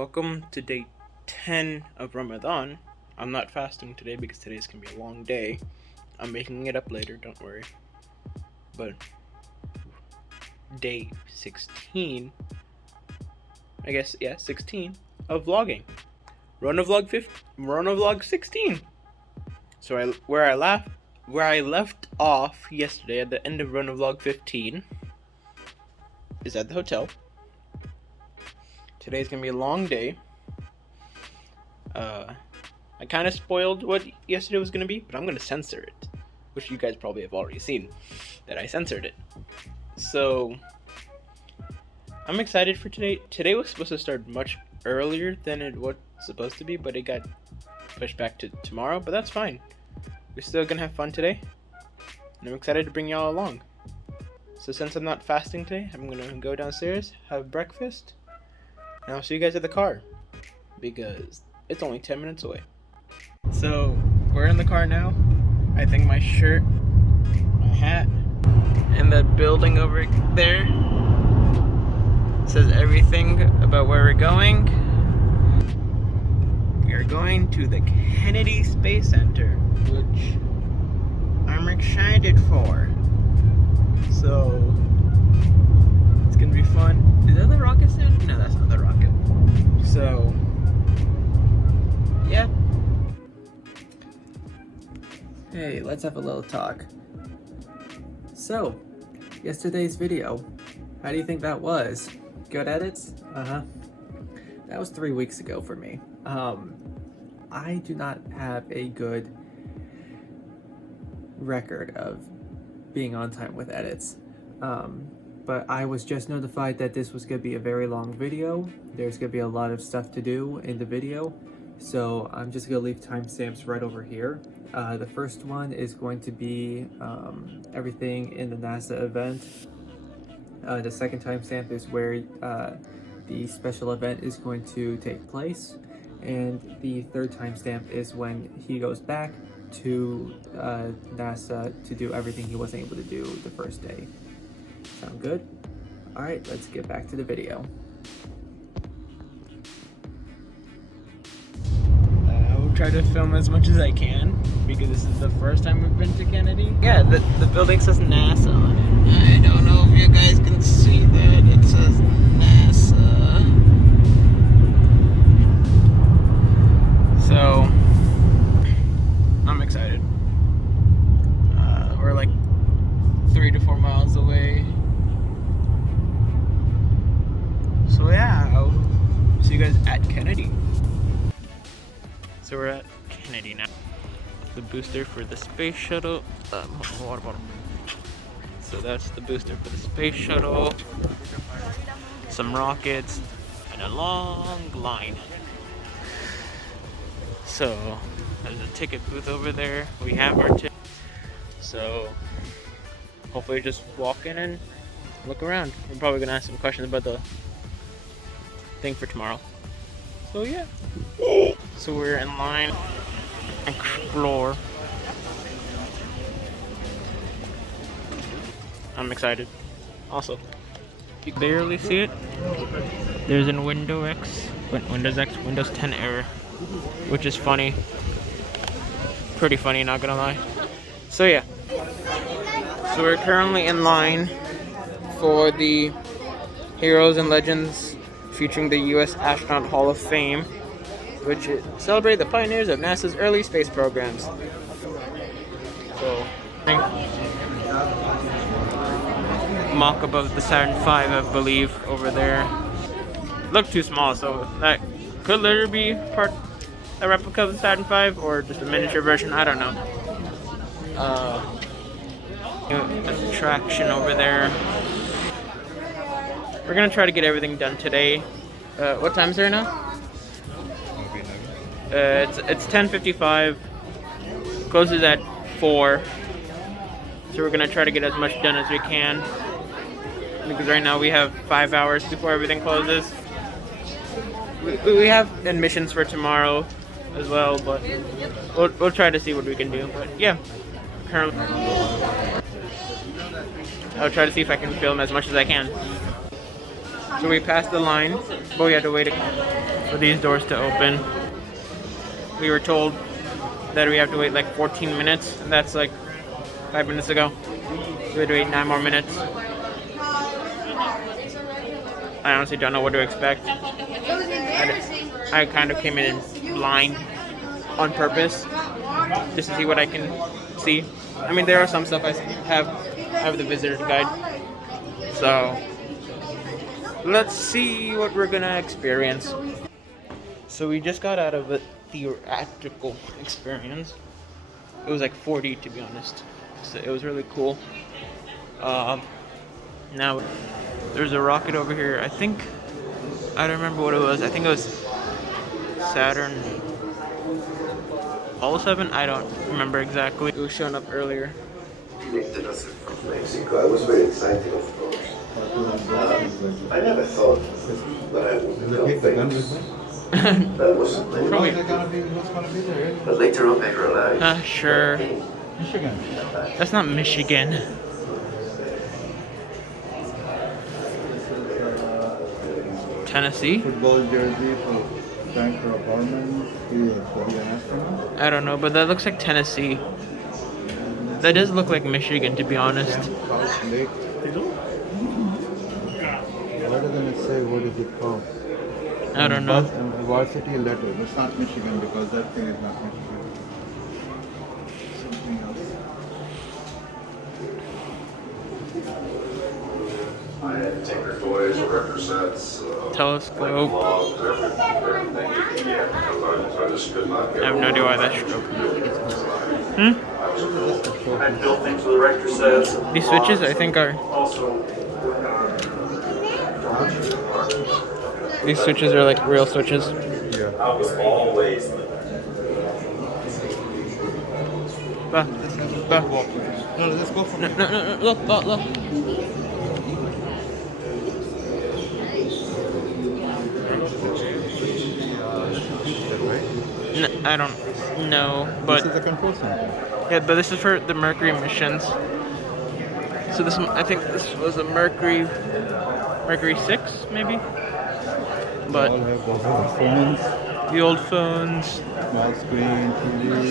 Welcome to day 10 of Ramadan. I'm not fasting today because today's gonna be a long day. I'm making it up later, don't worry. But day 16, I guess, yeah, 16 of vlogging. RonaVlog 16. So where I left off yesterday at the end of RonaVlog 15 is at the hotel. Today's gonna be a long day. I kind of spoiled what yesterday was gonna be, but I'm gonna censor it, which you guys probably have already seen that I censored it. So I'm excited for today. Today was supposed to start much earlier than it was supposed to be, but it got pushed back to tomorrow. But that's fine. We're still gonna have fun today, and I'm excited to bring y'all along. So since I'm not fasting today, I'm gonna go downstairs, have breakfast, and I'll see you guys at the car, because it's only 10 minutes away. So, we're in the car now. I think my shirt, my hat, and that building over there says everything about where we're going. We are going to the Kennedy Space Center, which I'm excited for. So, it's gonna be fun. Is that the rocket sound? No, that's not the rocket. So, yeah. Hey, let's have a little talk. So, yesterday's video, how do you think that was? Good edits? That was 3 weeks ago for me. I do not have a good record of being on time with edits. But I was just notified that this was going to be a very long video. There's going to be a lot of stuff to do in the video. So I'm just going to leave timestamps right over here. The first one is going to be everything in the NASA event. The second timestamp is where the special event is going to take place. And the third timestamp is when he goes back to NASA to do everything he wasn't able to do the first day. Sound good? Alright, let's get back to the video. I'll try to film as much as I can, because this is the first time we've been to Kennedy. Yeah, the building says NASA on it. I don't know if you guys can see that. It says NASA. So, I'm excited. We're like 3 to 4 miles away. So yeah, I'll see you guys at Kennedy. So we're at Kennedy now. The booster for the space shuttle. Water bottle. So that's the booster for the space shuttle. Some rockets and a long line. So there's a ticket booth over there. We have our ticket. So hopefully just walk in and look around. We're probably gonna ask some questions about the thing for tomorrow. So yeah. So we're in line. Explore. I'm excited. Also, you can barely see it. There's a Windows X, Windows 10 error, which is funny. Pretty funny, not gonna lie. So yeah. So we're currently in line for the Heroes and Legends featuring the U.S. Astronaut Hall of Fame, which celebrate the pioneers of NASA's early space programs. So, mock above the Saturn V, I believe, over there. Look too small, so that could literally be a replica of the Saturn V, or just a miniature version. I don't know. Attraction over there. We're gonna try to get everything done today. What time is there now? It's 10:55. Closes at 4. So we're gonna try to get as much done as we can, because right now we have 5 hours before everything closes. We have admissions for tomorrow as well, but we'll try to see what we can do. But yeah, currently I'll try to see if I can film as much as I can. So we passed the line, but we had to wait for these doors to open. We were told that we have to wait like 14 minutes, and that's like 5 minutes ago. So we had to wait 9 more minutes. I honestly don't know what to expect. I kind of came in blind on purpose, just to see what I can see. I mean, there are some stuff I have the visitor's guide. So let's see what we're gonna experience. So we just got out of a theatrical experience. It was like 4D to be honest. So it was really cool. Now there's a rocket over here. I don't remember what it was. I think it was Saturn All 7. I don't remember exactly. It was showing up earlier. Mexico. I was very excited, of course. I never thought that I would know things. That was Probably. But later on I realized. Sure. Michigan. That's not Michigan. Tennessee? Football jersey for Frank Barman. He will be an astronaut. I don't know, but that looks like Tennessee. That does look like Michigan, to be honest. South Lake. Why doesn't it say what is it called? I don't know. Varsity letter. It's not Michigan because that thing is not Michigan. Something else. I had Tinker Toys, represents Telescope. logs, everything. Yeah, because I just could not get I have no idea why that's stroke. I built things with erector sets. These switches, I think, are. Also, These switches are like real switches. Yeah. I was always Bah. Bah. No, let's go from No, look, look. No, I don't know, but This is the control center. yeah, but this is for the Mercury missions. So this, I think this was a Mercury 6, maybe. They But all have those old phones, the old phones. small screen, TVs. And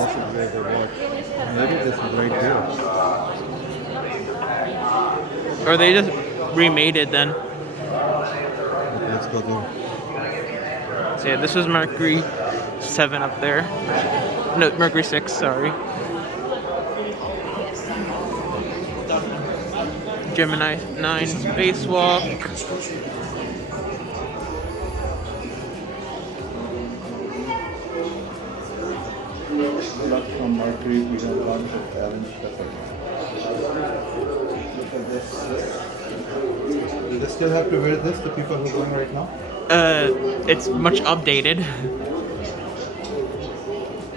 this is where they watch. Maybe this is right here. Or they just remade it then. Okay, let's go there. So yeah, this was Mercury 7 up there. No, Mercury 6, sorry. Gemini 9 spacewalk. Lot from Mercury, we have a bunch of talent stuff. Look at this. Do they still have to wear this, the people who are going right now? It's much updated.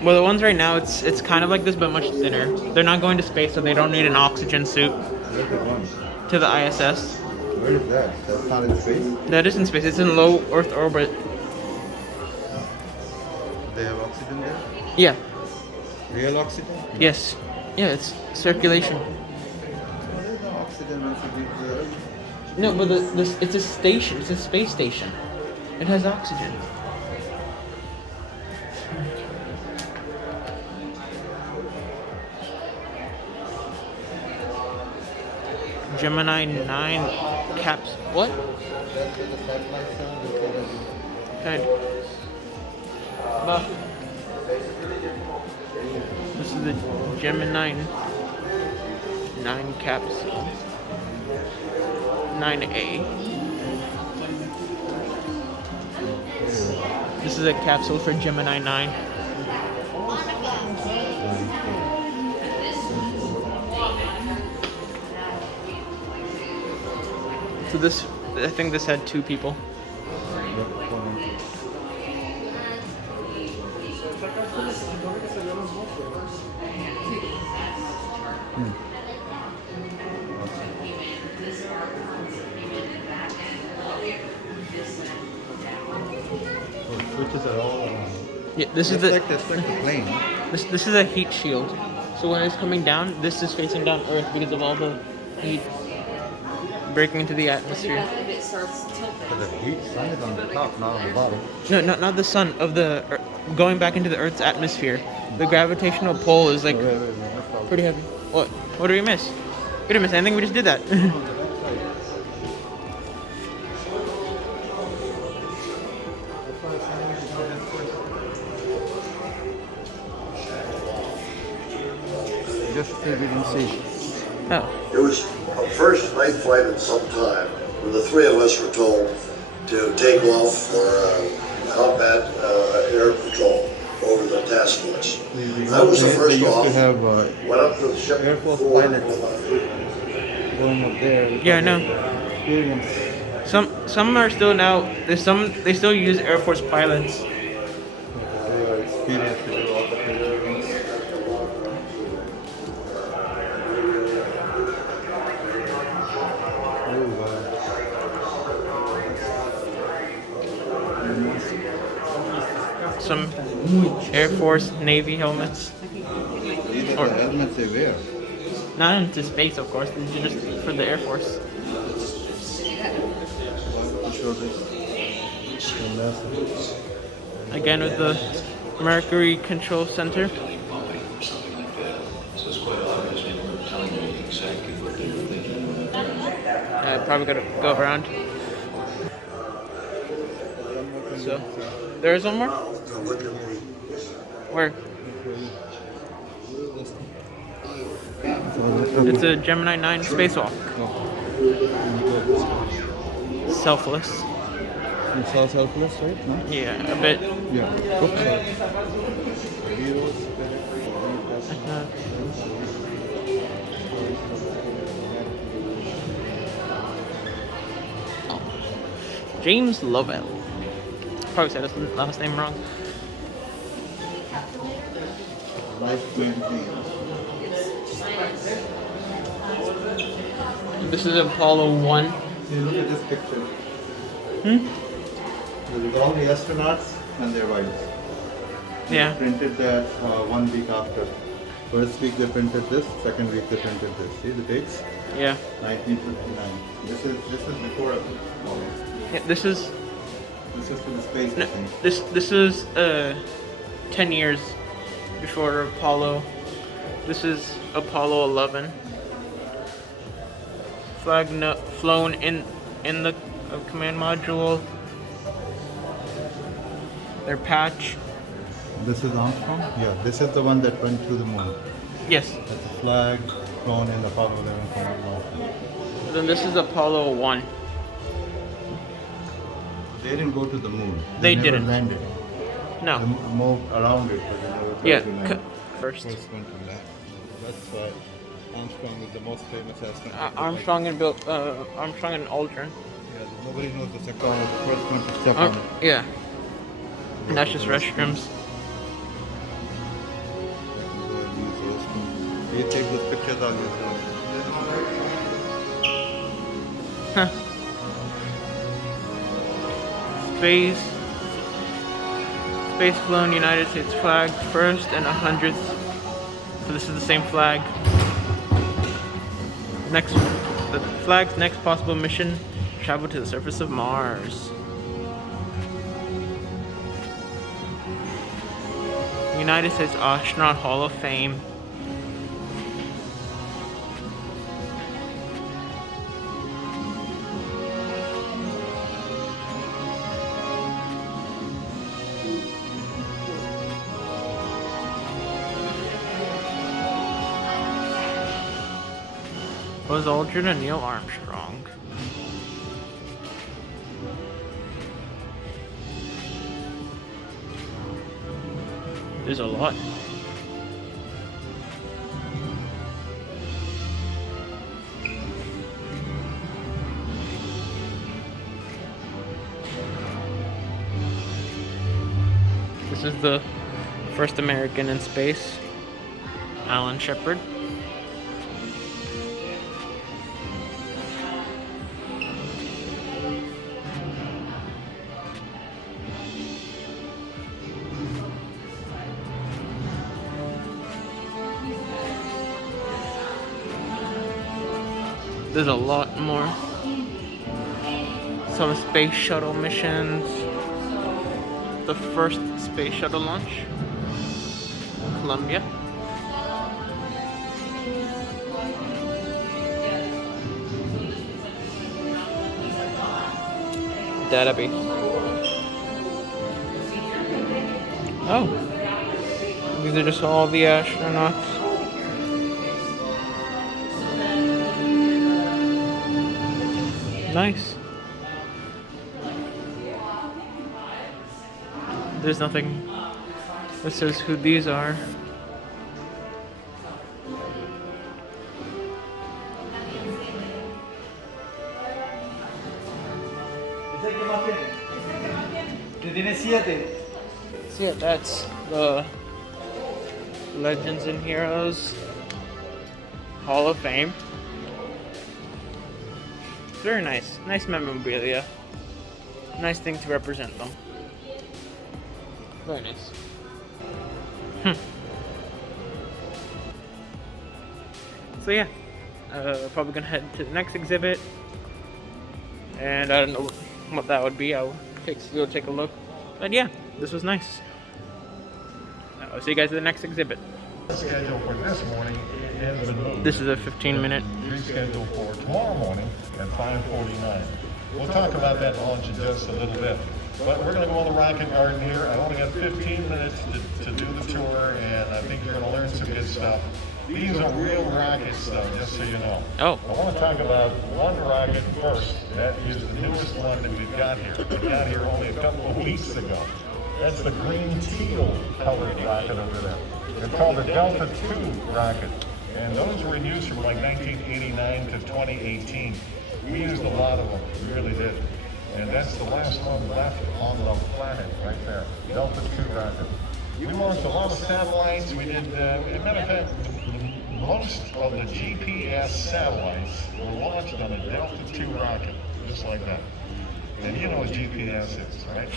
Well, the ones right now, it's kind of like this, but much thinner. They're not going to space, so they don't need an oxygen suit. Where are they going? To the ISS. Where is that? That's not in space? That is in space. It's in low Earth orbit. They have oxygen there? Yeah. Real oxygen? Yes. Yeah, it's circulation. Well, there's no oxygen once you leave the Earth. No, but it's a station. It's a space station. It has oxygen. Gemini 9 caps. What? That's where the satellites are. Kind. Bah. This is the Gemini 9 capsule. 9A. This is a capsule for Gemini 9. So this, I think this had 2 people. Switches are all around. Yeah, this is It's the like the plane. this is a heat shield. So when it's coming down, this is facing down Earth because of all the heat. breaking into the atmosphere. But the heat sun is on the top, not on the bottom. No, not the sun. Of the going back into the Earth's atmosphere. The gravitational pull is like pretty heavy. What did we miss? We didn't miss anything. We just did that. Just we didn't see. Oh. It was our first night flight in some time, when the three of us were told to take off for combat air patrol over the task force. I was the They first used off, to have went up to the ship Air Force before. pilots going up there. Yeah, I know. Experience. Some are still now. They still use Air Force pilots. They are experienced to do all the things. Some Air Force, Navy helmets. These are Or- the helmets they wear. Not into space, of course. These are just for the Air Force. Show this. Again with the Mercury Control Center. I probably gotta go around. So, there is one more? Where? It's a Gemini 9 spacewalk. Selfless. It's all selfless, right? No? Yeah, a bit. Yeah. James Lovell. Probably said his last name wrong. Life maintained. This is Apollo 1. You look at this picture. With all the astronauts and their wives. Yeah. They printed that 1 week after. First week they printed this, second week they printed this. See the dates? Yeah. 1959. This is before Apollo. Yeah, this is This is for the space no, mission. this is 10 years before Apollo. This is Apollo 11. Flag flown in the command module. Their patch. This is Armstrong? Yeah, this is the one that went to the moon. Yes. That's a flag flown in Apollo 11 command module. Then this is Apollo 1. They didn't go to the moon. They never didn't. landed. They No. moved around it, but they never tried Yeah. to land. First. First one to land. That's why Armstrong is the most famous astronaut. Armstrong and Armstrong and Aldrin. Yeah, nobody knows the second one, the first one to step on it. Yeah. And that's just restrooms. You take those pictures, I'll use those. Huh. Space flown United States flag, first and 100th. So this is the same flag. The flag's next possible mission: travel to the surface of Mars. United States Astronaut Hall of Fame. Buzz Aldrin and Neil Armstrong. There's a lot. This is the first American in space, Alan Shepard. There's a lot more. some space shuttle missions. The first space shuttle launch, Columbia. Database. Oh, these are just all the astronauts. Nice. There's nothing that says who these are. So yeah, that's the Legends and Heroes Hall of Fame. Very nice. Nice memorabilia. Nice thing to represent them. Very nice. So yeah, probably gonna head to the next exhibit. And I don't know what that would be. I'll go take a look. But yeah, this was nice. I'll see you guys at the next exhibit. Schedule for this morning is This is a 15-minute. rescheduled for tomorrow morning at 5:49. We'll talk about that launch in just a little bit. But we're going to go on the Rocket Garden here. I only got 15 minutes to do the tour, and I think you're going to learn some good stuff. These are real rockets, though, just so you know. Oh. I want to talk about one rocket first. That is the newest one that we've got here. We got here only a couple of weeks ago. That's the green teal colored rocket over there. They're called the Delta II rocket. And those were in use from like 1989 to 2018. We used a lot of them, we really did. And that's the last one left on the planet right there, Delta II rocket. We launched a lot of satellites. We did, as a matter of fact, most of the GPS satellites were launched on a Delta II rocket, just like that. And you know what GPS is, right?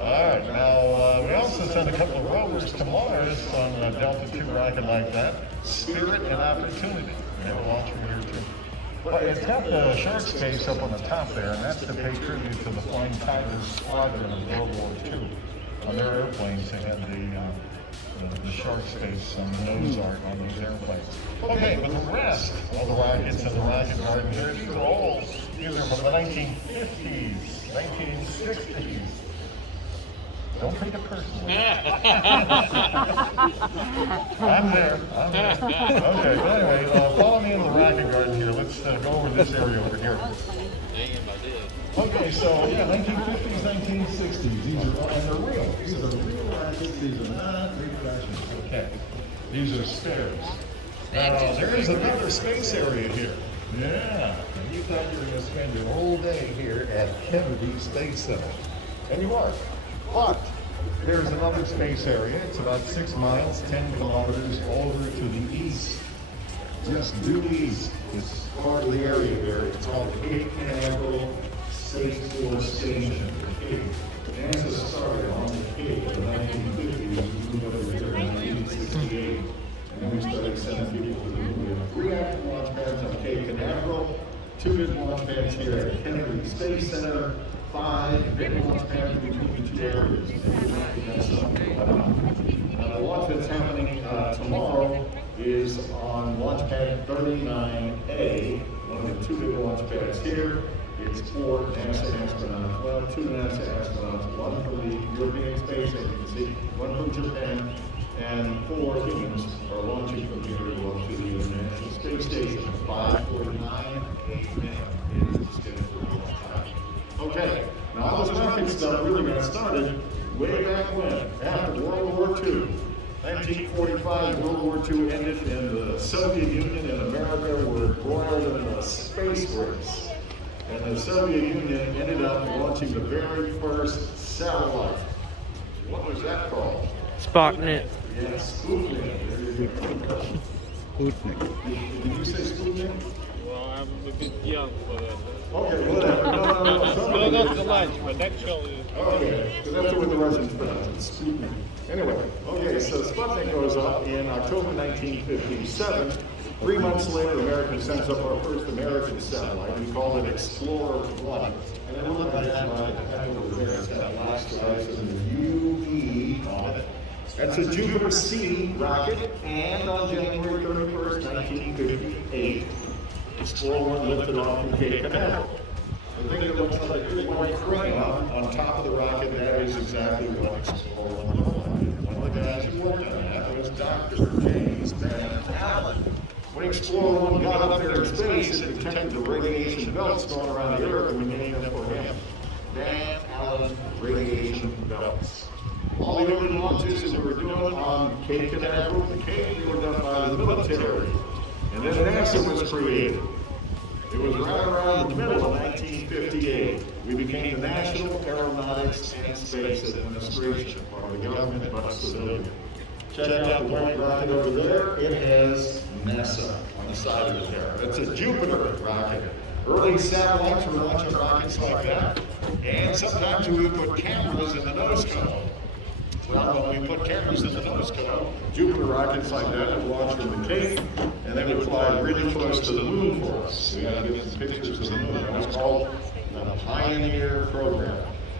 All right, now we also sent a couple of rovers to Mars on a Delta II rocket like that. Spirit and Opportunity. They were launched from here too. But it's got the shark space up on the top there, and that's to pay tribute to the Flying Tigers squadron of World War II. On their airplanes, they had the shark space on the nose art on those airplanes. Okay, but the rest of the rockets in the Rocket Garden here, these are all either from the 1950s, 1960s. Don't take it personally. I'm there. Okay, but anyway, follow me in the Rocket Garden here. Let's go over this area over here. Okay, so yeah, 1950s, 1960s. These are, and they're real. These are real rockets. These are not reproductions. Okay, these are spares. Now, there is another space area here. Yeah, and you thought you were going to spend your whole day here at Kennedy Space Center, and you are. But there's another space area. It's about 6 miles, 10 kilometers over to the east. Just due east. It's part of the area there. It's called the Cape Canaveral Space Force Station. NASA started on the Cape in the 1950s. We moved over here in 1968. And we started sending people to the moon. We have 3 active launch pads on Cape Canaveral, 2 big launch pads here at Kennedy Space Center, 5 big launch pads between the 2 areas. Now the launch that's happening tomorrow is on launch pad 39A, one of the 2 big launch pads here. It's 4 NASA astronauts, well, 2 NASA astronauts, 1 from the European Space Agency, 1 from Japan, and 4 humans are launching from here to go up to the International Space Station. 5:49 a.m. is the scheduled launch time. Okay, now all this rocket stuff really got started way back when, after World War II. 1945, World War II ended, and the Soviet Union and America were embroiled in a space race. And the Soviet Union ended up launching the very first satellite. What was that called? Sputnik. Yes, Sputnik. Sputnik. Did you say Sputnik? Well, I'm a bit young for that. Okay, whatever. No. Not the lunch, but actually. Okay, because that's what the Russians pronounce it, Sputnik. Anyway, okay, so Sputnik goes up in October 1957, 3 months later, America sends up our first American satellite. We called it Explorer 1. And then look at that right over there. It's got black stripes and the UV on it. That's a Jupiter C rocket, and on January 31st, 1958, Explorer 1 lifted off from Cape Canaveral. The thing that looks like a big white crayon on top of the rocket, that is exactly what Explorer 1 looked like. One of the guys who worked on that was Dr. James Van Allen. When Explorer 1 got up there in space, it detected the radiation belts going around the Earth, and we named them for him. Van Allen radiation belts. All the other launches that we were doing on Cape Canaveral, the Cape, were done by the military. And then NASA was created. It was right around the middle of 1958. We became the National Aeronautics and Space Administration, part of the government, but civilian. Check out the white rocket over there. It has NASA on the side of it there. It's a Jupiter rocket. Early satellites were launching rockets like that. And sometimes we would put cameras in the nose cone. Well, when we put cameras in the nose cone, Jupiter rockets like that would launch from the Cape, and they would fly really close to the moon for us. We got to get some pictures of the moon. That was called the Pioneer program.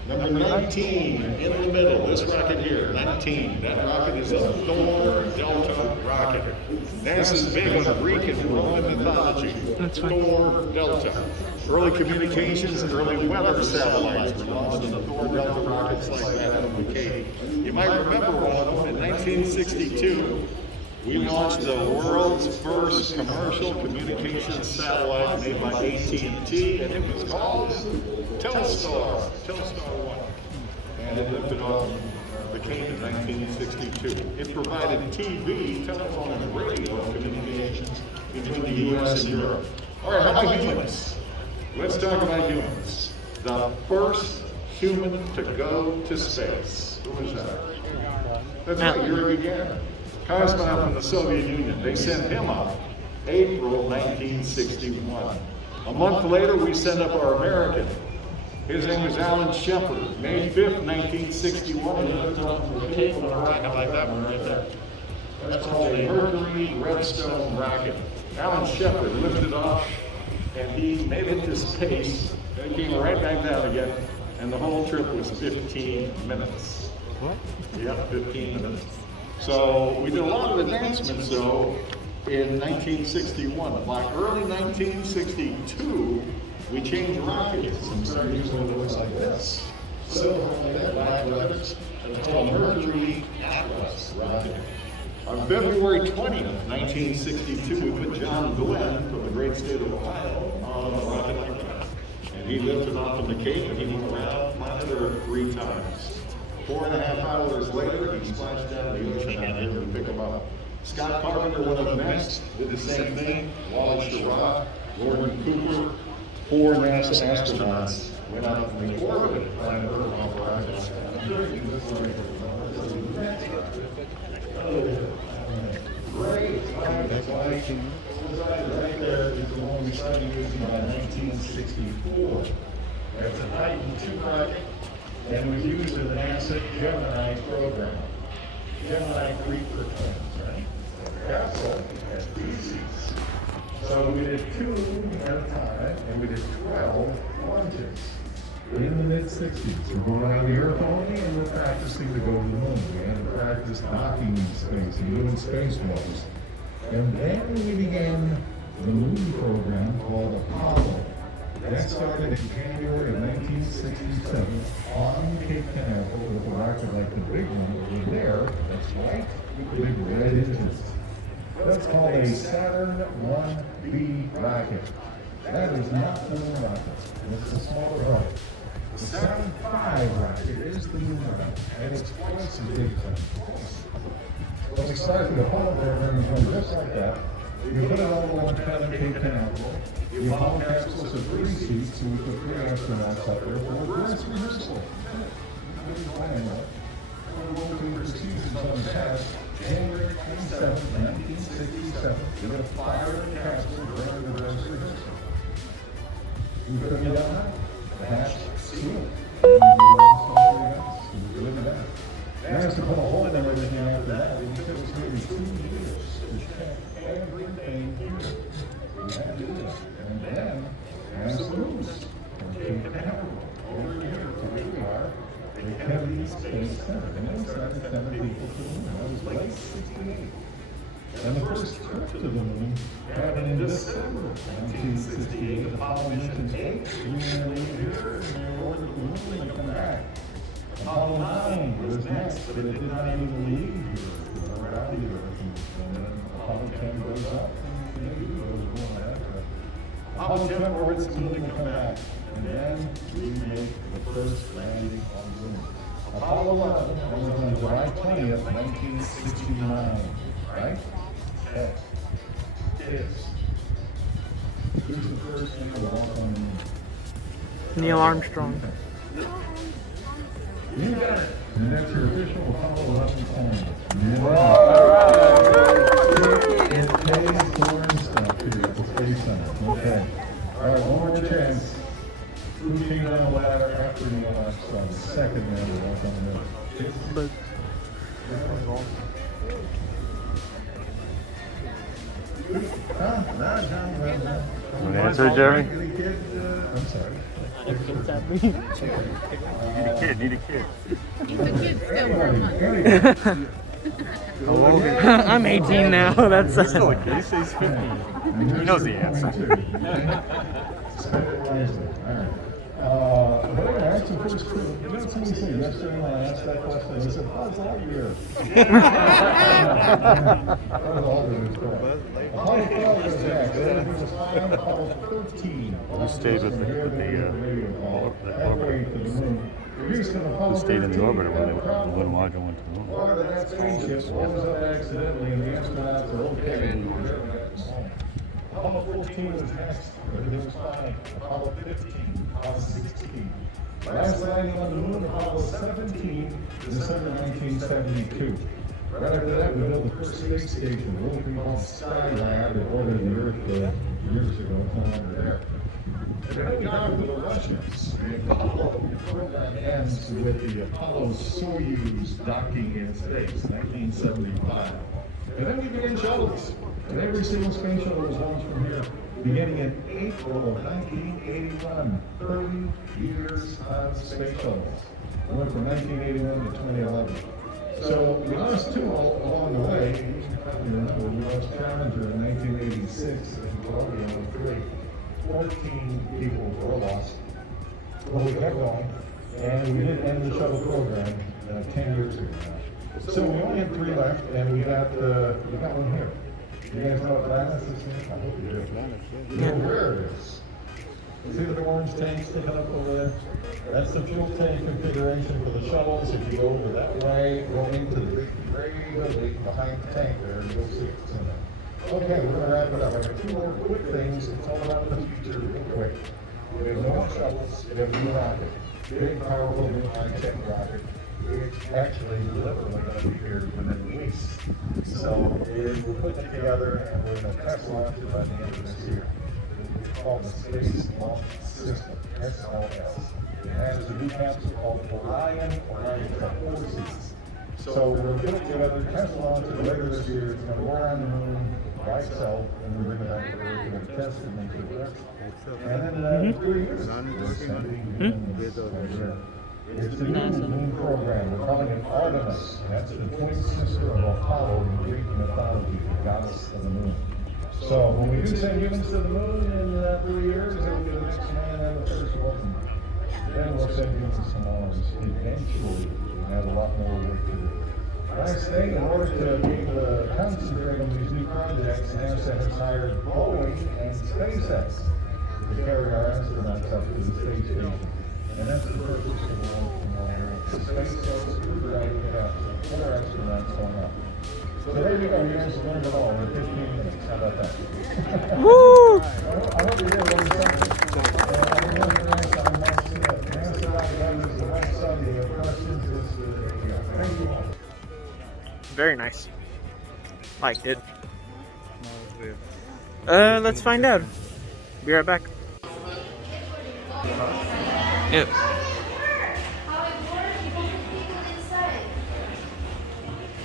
Number 19, in the middle, this rocket here, 19. That rocket is a Thor Delta rocket. NASA's big on Greek and Roman mythology. Thor Delta. Early communications and early weather satellites were launched in the Thor Delta rockets like that out of the Cape. You might remember one of them in 1962. We launched the world's first commercial communications satellite made by AT&T, and it was called Telstar 1. And it lifted off the Cape in 1962. It provided TV, telephone, and radio communications between the U.S. and Europe. All right, how about humans? Let's talk about humans. The first human to go to space. Who was that? That's right, Yuri Gagarin. Cosmonaut from the Soviet Union. They sent him up April 1961. A month later, we sent up our American. His name was Alan Shepard. May 5th, 1961. He lifted off from the Cape on a rocket like that one right there. That's called a Mercury Redstone rocket. Alan Shepard lifted off, and he made it to space. Then came right back down again, and the whole trip was 15 minutes. What? Yep, 15 minutes. So we did a lot of advancements, though, in 1961. By early 1962, we changed rockets and started using what looks like this. So, like that, black letters, it's called Mercury Atlas rocket. On February 20th, 1962, we put John Glenn from the great state of Ohio on a rocket like that. And he lifted off from the Cape, and he went around planet Earth 3 times. 4.5 hours later, he splashed down the ocean out here to pick him up. Scott Carpenter went up next, did the same thing. Wallace Schirra, Gordon Cooper, 4 NASA astronauts went out in the orbit of planet Earth off rockets. Great. That's why right there is the one we started using by 1964. That's a Titan II rocket, and was used in the NASA Gemini program. Gemini Greek for twins, right? Capsule has 3 seats. So we did 2 at a time, and we did 12 launches. In the mid-60s, we're going around the Earth only, and we're practicing to go to the moon. We had to practice docking in space and doing spacewalks. And then we began the moon program called Apollo. That started in January of 1967 on Cape Canaveral with a rocket like the big one over there. That's right, with the big red engines. That's called a Saturn 1B rocket. That is not the moon rocket. It's a smaller rocket. The Saturn V rocket is the moon rocket, and it's twice as big as that. When we started the Apollo program, it went just like that. We put it all on Cape Canaveral. The Apollo capsules have 3 seats, so we put 3 astronauts up there for dress rehearsal. We went through procedures on the test. January 27, 1967, we're going to fire the capsule during the dress rehearsal. We put it on the hatch seal. They asked to put a hole in everything after that. It took us nearly 2 years to check everything And the first trip to the moon happened in December 1968. Apollo missions 8, 3 and here, and they ordered the moon and come back. Apollo 9 was next, but it did not even leave here around the Earth. And then Apollo 10 goes up, and maybe goes going after. Apollo 10 orbits the moon and come back. And then we make the first landing on the moon. Apollo 11 was on July 20th, 1969, right? Yes. Who's the first man to walk on the moon? Neil Armstrong. You got it. And that's your official Apollo 11 song. It pays to learn stuff here at the Space Center. Okay. All right, one more chance. Who came down the ladder after Neil Armstrong? The second man to walk on the moon. Want to answer, Jeremy? I'm sorry. Need a kid. He's a kid still for a month. I'm 18 now. That's He's still a kid. He says 15. He knows the answer. Spend it wisely. All right. But anyway, that's the first clue. You know, somebody said yesterday when I asked that question, they said, Buzz Lightyear. That was all there was for it. Apollo 12 was next. Then it was flying Apollo 13. Who stayed with the halfway to the moon. Houston, Apollo Who stayed in the 13, orbiter when the problem. little module went to the moon? One of that spaceship blows up accidentally, and the astronauts are okay. Apollo 14 was next. Everything was fine. Apollo 15, Apollo 16. Last landing on the moon, Apollo 17, December 1972. Right after that, we built the first space station, a little thing called Skylab that orbited the Earth years ago. It's no longer there. And then we got to the Russians. The Apollo program ends with the Apollo Soyuz docking in space, 1975. And then we began shuttles. And every single space shuttle was launched from here, beginning in April of 1981. 30 years of space shuttles. We went from 1981 to 2011. So we lost two along the way. You probably remember we lost Challenger in 1986 and Columbia in 3. 14 people were lost. But we kept going, and we did end the shuttle program 10 years ago now. So we only have 3 left, and we got one here. You guys know what Atlantis is? I hope you do. You know where it is. See the orange tank sticking up over there? That's the fuel tank configuration for the shuttles. If you go over that way, go into the big gray building behind the tank there, and you'll see what's in there. Okay, we're going to wrap it up. I got 2 more quick things. It's all about the future, real quick. We have no more shuttles. We have a new rocket. Big, powerful, new high-tech rocket. It's actually literally going to be here within weeks. So we're putting it together, and we're going to test launch it by the end of this year. It's called the Space Launch System, SLS. It has a new capsule called Orion. Orion's got 4 seats. So we're going to put it together, test launch it later this year. It's going to go around the moon by itself, and we're bring it back to Earth. We're going to test it and make sure it works. And then in 3 years, it's the new moon program. We're calling it Artemis. That's the twin sister of Apollo in Greek mythology, the goddess of the moon. So when we do send humans to the moon in 3 years, it'll be the next man and the first woman. Then we'll send humans to Mars eventually. We have a lot more work to do. Last thing, in order to be able to concentrate on these new projects, NASA has hired Boeing and SpaceX to carry our astronauts up to the space station. And that's the purpose of the space shows we're ready to have 4 astronauts going up. So there you go, you guys learned it all in 15 minutes. How about that? Woo! I hope you're here learning something. Very nice. Liked it. Let's find out. Be right back. Yep.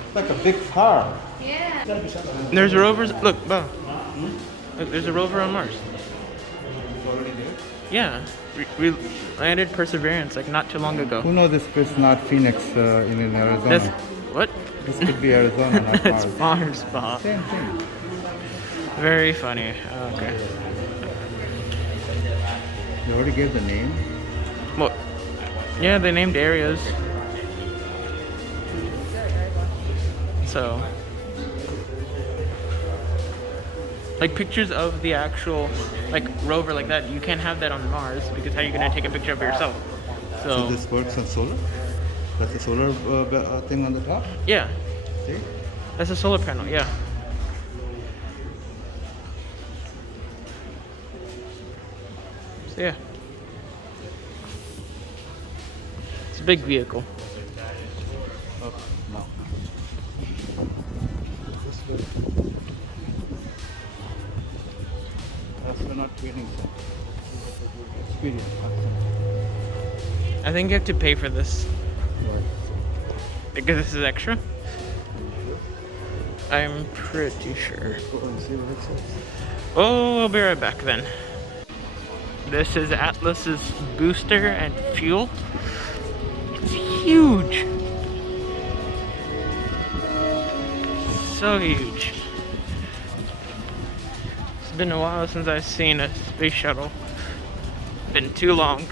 It's like a big car. Yeah. There's a rover. Look, Bo. Look, there's a rover on Mars. Yeah. We landed Perseverance like not too long ago. Who knows if it's not Phoenix in Arizona? That's what? This could be Arizona, not It's Mars. Mars Spa. Same thing. Very funny. Okay. You already gave the name. Well, yeah, they named areas. So, like pictures of the actual, like rover like that, you can't have that on Mars because how are you gonna take a picture of yourself? So this works on solar? That's a solar thing on the top? Yeah, See? that's a solar panel. Yeah. So yeah, it's a big vehicle. Oh, no. Astronaut training center. Experience. I think you have to pay for this because this is extra. I'm pretty sure. Go and see what it says. Oh, I'll be right back then. This is Atlas's booster and fuel. It's huge. So huge. It's been a while since I've seen a space shuttle. Been too long.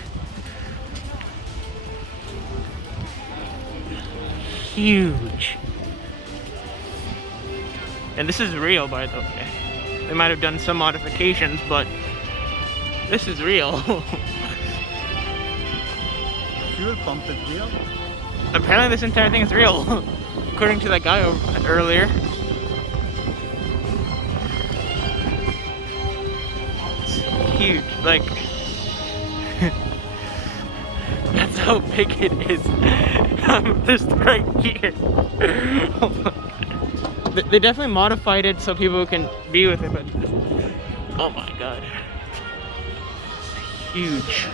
Huge. And this is real, by the way. They might have done some modifications, but this is real. Fuel pump is real? Apparently this entire thing is real, according to that guy earlier. It's huge, like, that's how big it is. I'm just right here. Oh my God. They definitely modified it so people can be with it, but oh my God. Huge.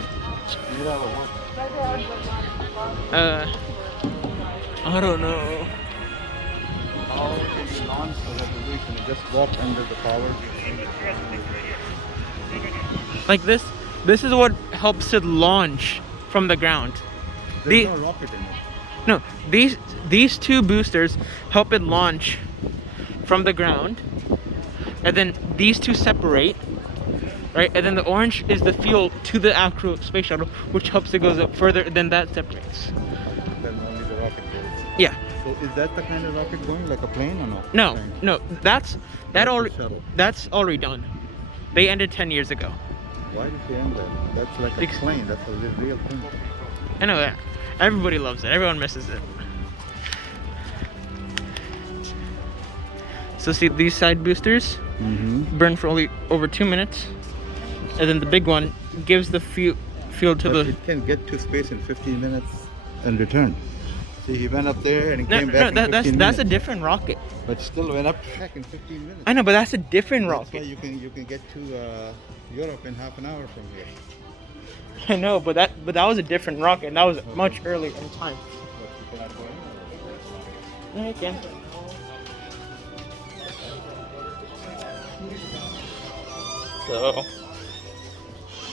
I don't know. How is it launched so that we can just walk under the power? Like this is what helps it launch from the ground. There's no rocket in it. No, these two boosters help it launch from the ground, and then these two separate, right? And then the orange is the fuel to the actual space shuttle, which helps it goes up further, then that separates. Then only the rocket goes. Yeah. So is that the kind of rocket going, like a plane or no? No, Plane. no, that's shuttle. already done. They ended 10 years ago. Why did they end that? That's like a Because- plane. That's a real thing. I know that. Everybody loves it. Everyone misses it. So see, these side boosters burn for only over 2 minutes, and then the big one gives the fuel to But the. it can get to space in 15 minutes and return. See, he went up there and he No, came no, back no, in 15 that's a minutes. different rocket. But still went up back in 15 minutes. I know, but that's a different That's rocket. why you can get to Europe in half an hour from here. I know, but that was a different rocket. And that was much earlier in time. But you cannot go anywhere. Yeah, you can. So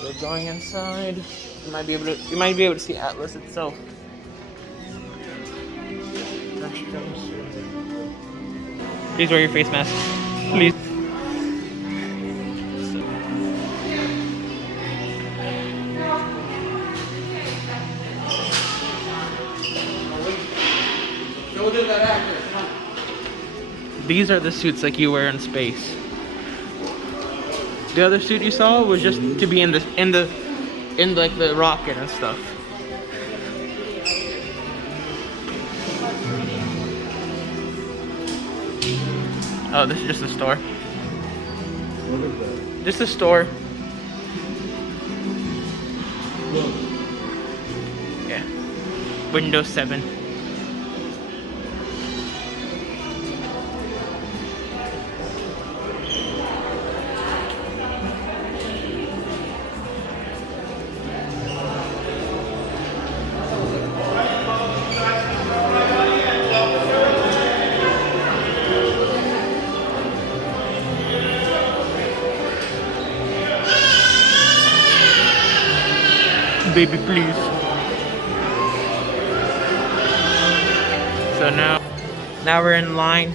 we're going inside. You might be able to see Atlas itself. Restrooms. Please wear your face mask. Please. These are the suits like you wear in space. The other suit you saw was just to be in like the rocket and stuff. Oh, this is just a store. What is that? Just a store. Yeah. Windows 7. Baby, please. So now Now we're in line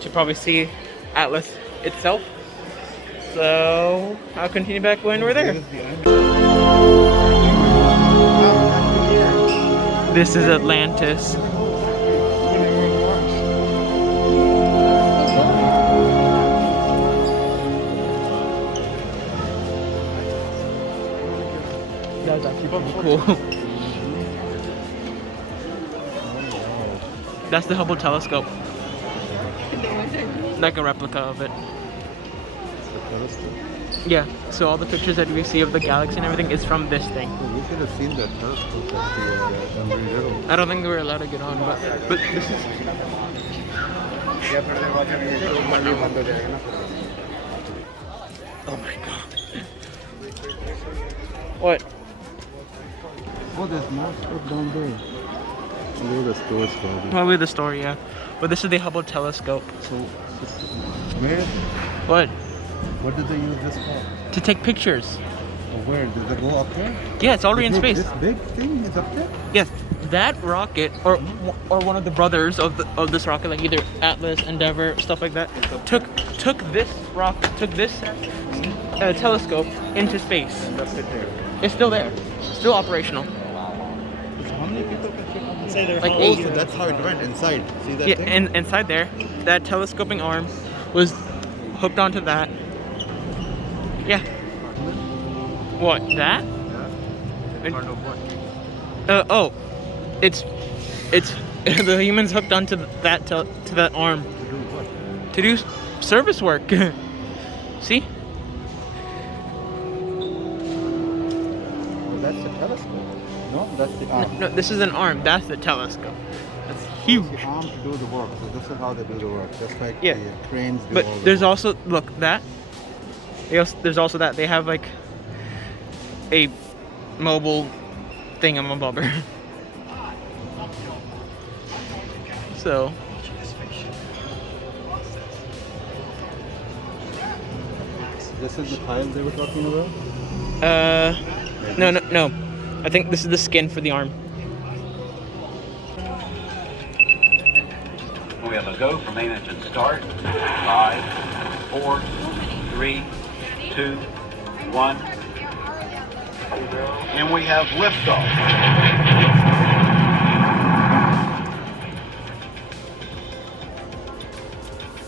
to probably see Atlas itself. So I'll continue back when we're there. This is Atlantis. That's actually pretty cool. That's the Hubble telescope. Like a replica of it. Yeah, so all the pictures that we see of the galaxy and everything is from this thing. We should have seen that telescope at the Embry Riddle. I don't think we were allowed to get on, but this is... Oh my god. What? Oh, there's more stuff down there. Where the store's probably. Probably the story, yeah. But this is the Hubble telescope. So, where? What? What did they use this for? To take pictures. Where? Did they go up there? Yeah, it's already in space. This big thing is up there? Yes, that rocket, or one of the brothers of this rocket, like either Atlas, Endeavour, stuff like that, took this telescope into space. And that's it there. It's still there, still operational. So how many people can fit on Say they're Like home. 8. So that's how it went inside. See that Yeah, thing? and inside there, that telescoping arm was hooked onto that. Yeah. What? That? Yeah. Part of what? Oh, it's the humans hooked onto that to that arm To do what? to do service work. See? Oh, that's the telescope. No, that's the arm. No, this is an arm. That's the telescope. That's huge. The arm to do the work. So this is how they do the work. Just like Yeah. the cranes do But all the there's work. also that. There's also that they have like a mobile thingamabobber. So This is the tile they were talking about? no. I think this is the skin for the arm. We have a go for main engine start. 5, 4, 3, 2, 1. And we have liftoff.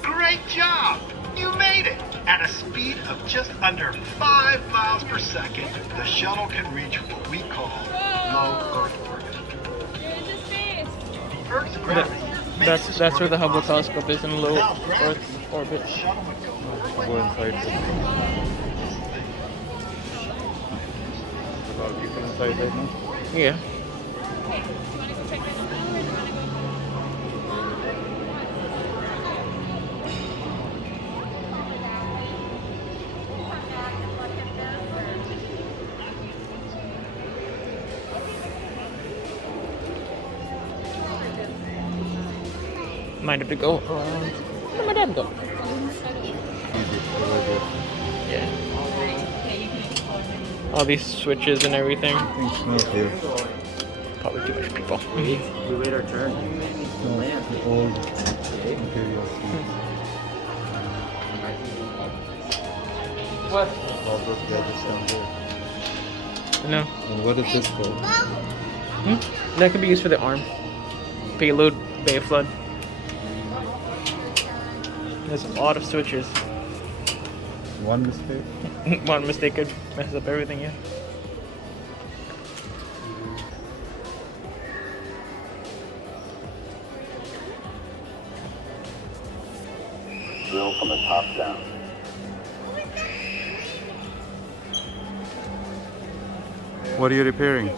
Great job! You made it! At a speed of just under 5 miles per second, the shuttle can reach what we call low Earth orbit. Earth's gravity. That's where the Hubble telescope is, in low Earth orbit. Go inside. A lot of people inside right now. Yeah. Might have to go around. Where'd my dad go? Yeah. All these switches and everything. Things smells here. Probably too much people. We wait our turn. The old materials. What? All those gadgets down there. No. And what is this for? That could be used for the arm. Payload, Bay of Flood. There's a lot of switches. One mistake. One mistake could mess up everything, yeah. Drill from the top down. What are you repairing?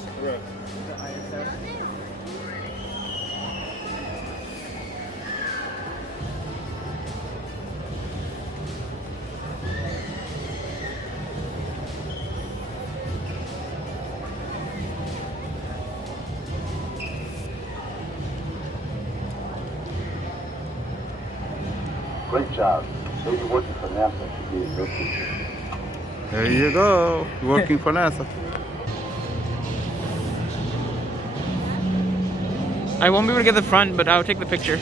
Great job. So you're working for NASA to be a good teacher. There you go. Working for NASA. I won't be able to get the front, but I'll take the picture.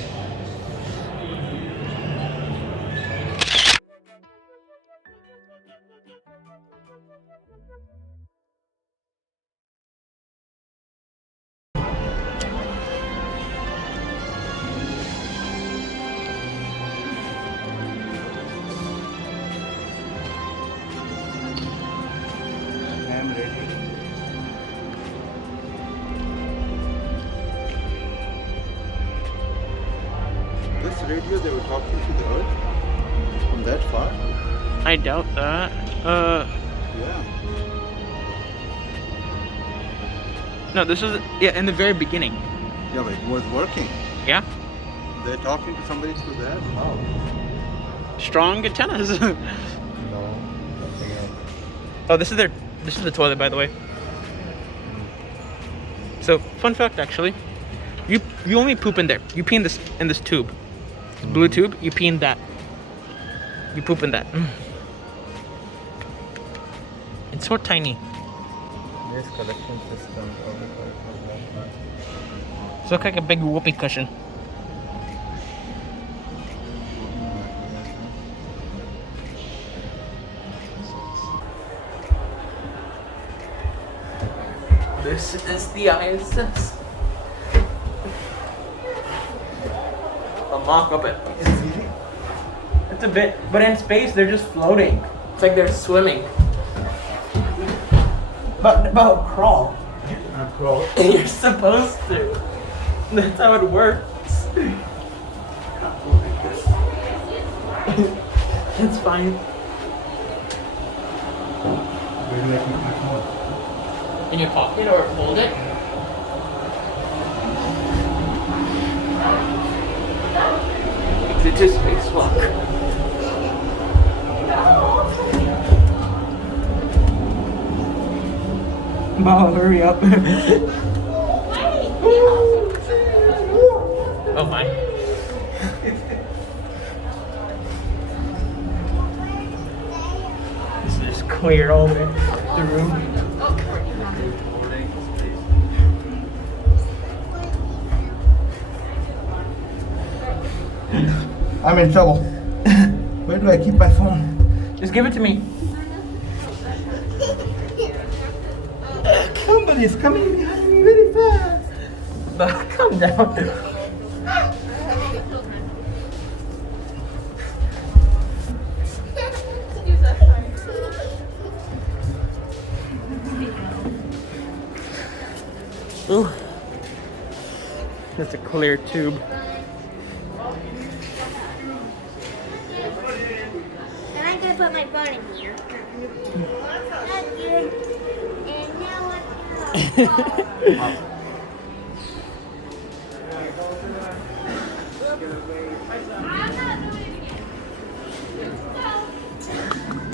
I'm ready. This radio, they were talking to the Earth from that far? I doubt that. Yeah. No, this was in the very beginning. Yeah, but it was working. Yeah, They're talking to somebody through that? Wow. strong antennas. No, nothing else. Oh, this is the toilet, by the way. So, fun fact actually, you only poop in there. You pee in this tube, the blue tube. You pee in that. You poop in that. It's so tiny. This collection system. It's look like a big whoopee cushion. This is the ISS. A mock-up at least. It's a bit, but in space they're just floating. It's like they're swimming. But crawl. Not crawl. You're supposed to. That's how it works. It's fine. Where do I keep my phone? In your pocket or hold it? It's a spacewalk. Wow, hurry up. Oh my. This is clear all the room. I'm in trouble. Where do I keep my phone? Just give it to me. Somebody's coming behind me very fast. Calm down. Ooh. That's a clear tube. And I'm gonna put my phone in here. Okay. And now what?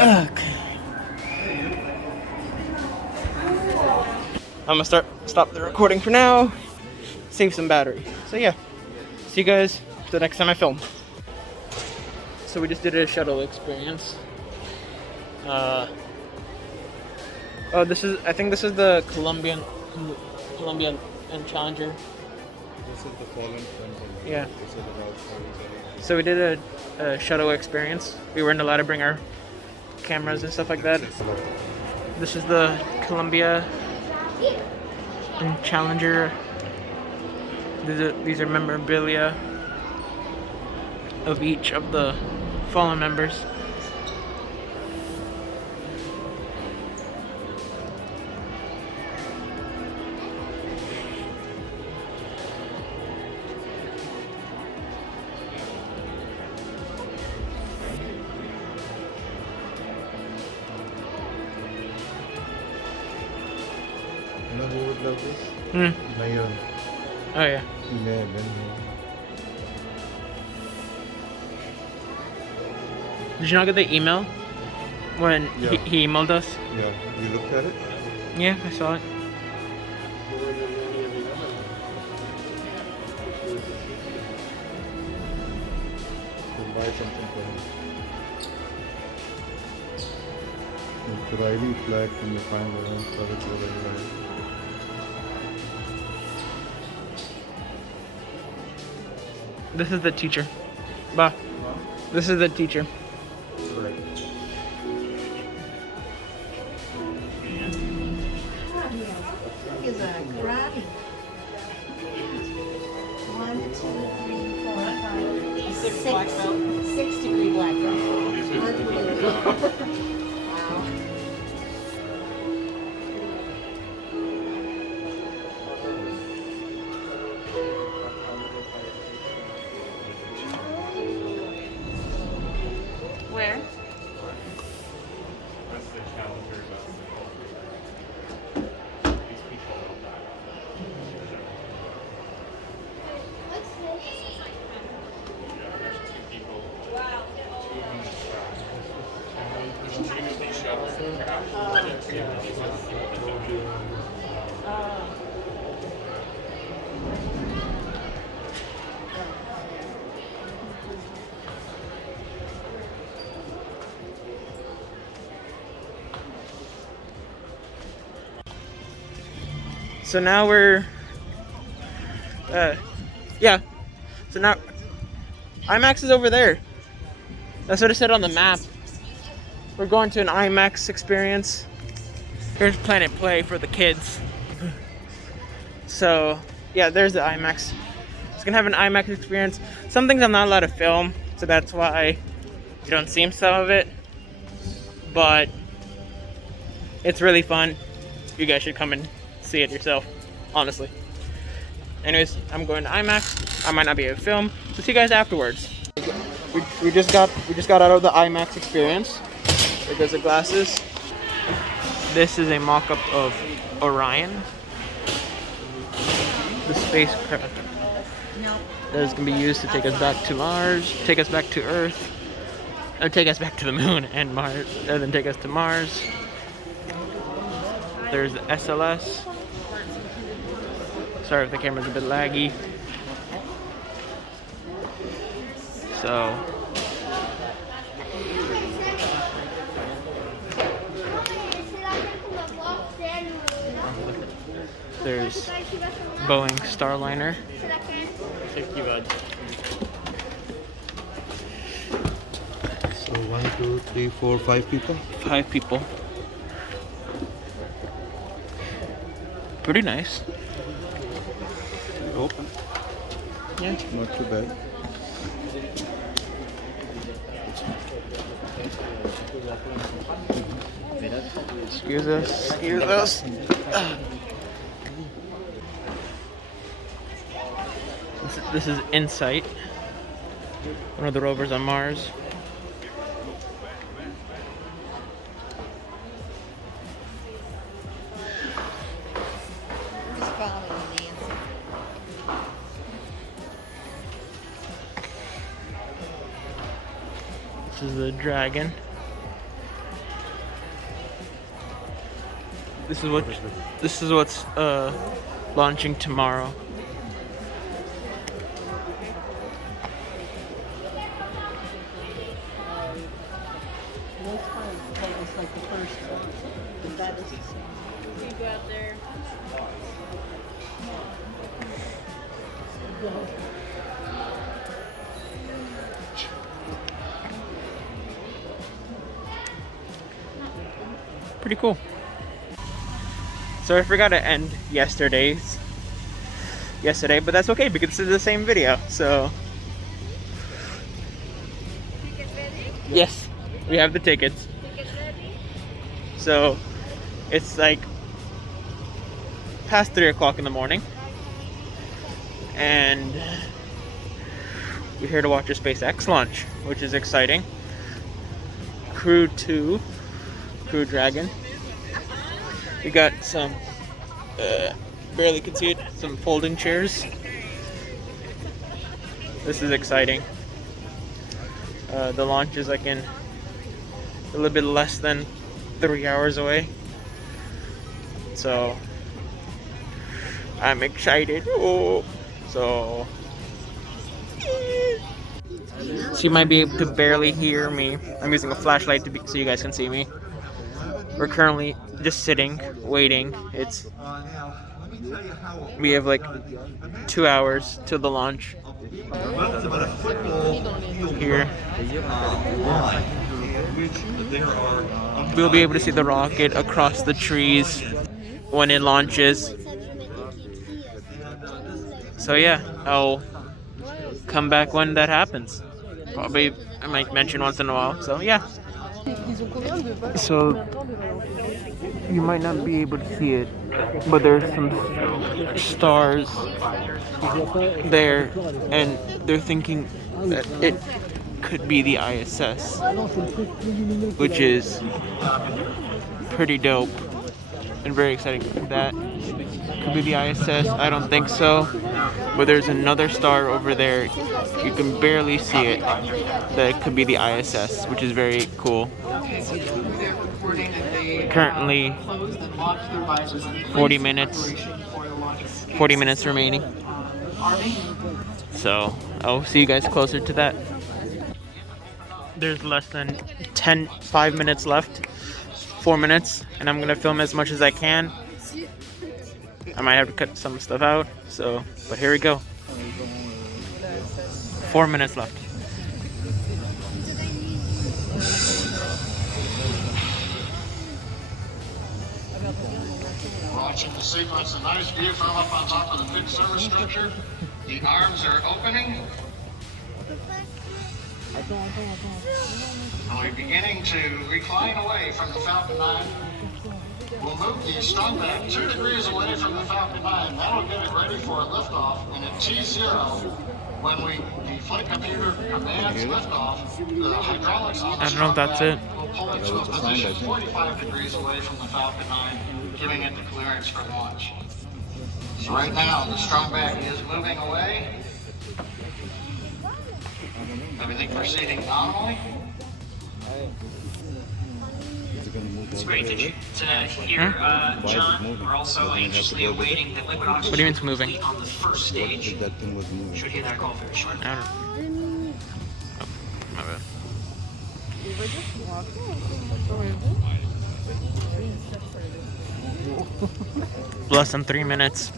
Okay. I'm gonna stop the recording for now. Save some battery. So yeah, see you guys the next time I film. So we just did a shuttle experience. Oh, I think this is the Colombian and Challenger. This is the fallen frontal. Yeah. This is the route for So we did a shuttle experience. We weren't allowed to bring our cameras and stuff like that. This is the Columbia and Challenger. These are memorabilia of each of the fallen members. You know who would love this? Mayon. Oh yeah. He may have been here. Did you not get the email when Yeah. he emailed us? Yeah, you looked at it? Yeah, I saw it. To buy something for him. The Riley flag from the final event for the global event. This is the teacher. Bah. This is the teacher. Is a karate. 1, 2, 3, 4, 5, 6. 6-degree black belt. Unbelievable. Wow. Where? So now we're, yeah. So now, IMAX is over there. That's what it said on the map. We're going to an IMAX experience. Here's Planet Play for the kids. So, yeah, there's the IMAX. It's gonna have an IMAX experience. Some things I'm not allowed to film, so that's why you don't see some of it. But it's really fun. You guys should come and see it yourself, honestly. Anyways, I'm going to IMAX. I might not be able to film. So see you guys afterwards. We just got out of the IMAX experience. There goes the glasses. This is a mock-up of Orion, the spacecraft that is going to be used to take us back to Mars, take us back to Earth, or take us back to the Moon and Mars, and then take us to Mars. There's the SLS. Sorry if the camera's a bit laggy. So, there's Boeing Starliner. Thank you, bud. So 1, 2, 3, 4, 5 people? 5 people. Pretty nice. Open. Yeah. Not too bad. Excuse us. Excuse us. This is InSight, one of the rovers on Mars. Just following Nancy. This is the Dragon. This is what's launching tomorrow. It's like the first one. That is. You go out there. Pretty cool. So I forgot to end yesterday, but that's okay because it's the same video. So Ticket ready? yes, we have the tickets. Ticket ready? So it's like past 3 o'clock in the morning, and we're here to watch a SpaceX launch, which is exciting. Crew Dragon. We got some, barely can see it, some folding chairs. This is exciting. The launch is like in a little bit less than 3 hours away. So, I'm excited. Oh, so she might be able to barely hear me. I'm using a flashlight so you guys can see me. We're currently just sitting, waiting. We have like 2 hours till the launch. Here. We'll be able to see the rocket across the trees when it launches. So yeah, I'll come back when that happens. Probably I might mention once in a while. So yeah. So you might not be able to see it, but there's some stars there, and they're thinking that it could be the ISS, which is pretty dope and very exciting. That could be the ISS. I don't think so, but there's another star over there. You can barely see it. That could be the ISS, which is very cool. Currently 40 minutes remaining. So I'll see you guys closer to that. There's less than 5 minutes left. 4 minutes, and I'm gonna film as much as I can. I might have to cut some stuff out, so, but here we go. 4 minutes left. Watching the sequence, a nice view from up on top of the big service structure. The arms are opening. And we're beginning to recline away from the Falcon 9. We'll move the strong back 2 degrees away from the Falcon 9. That'll get it ready for a liftoff. And at T0, when the flight computer commands liftoff, the hydraulics on the strong back will pull it to a position 45 degrees away from the Falcon 9, giving it the clearance for launch. So right now, the strong back is moving away. Everything proceeding nominally. It's great to hear, John. We're also anxiously awaiting the liquid oxygen. What do you mean it's moving? On the first stage. Should hear that call very shortly. I don't know. Oh, my bad. Less than 3 minutes.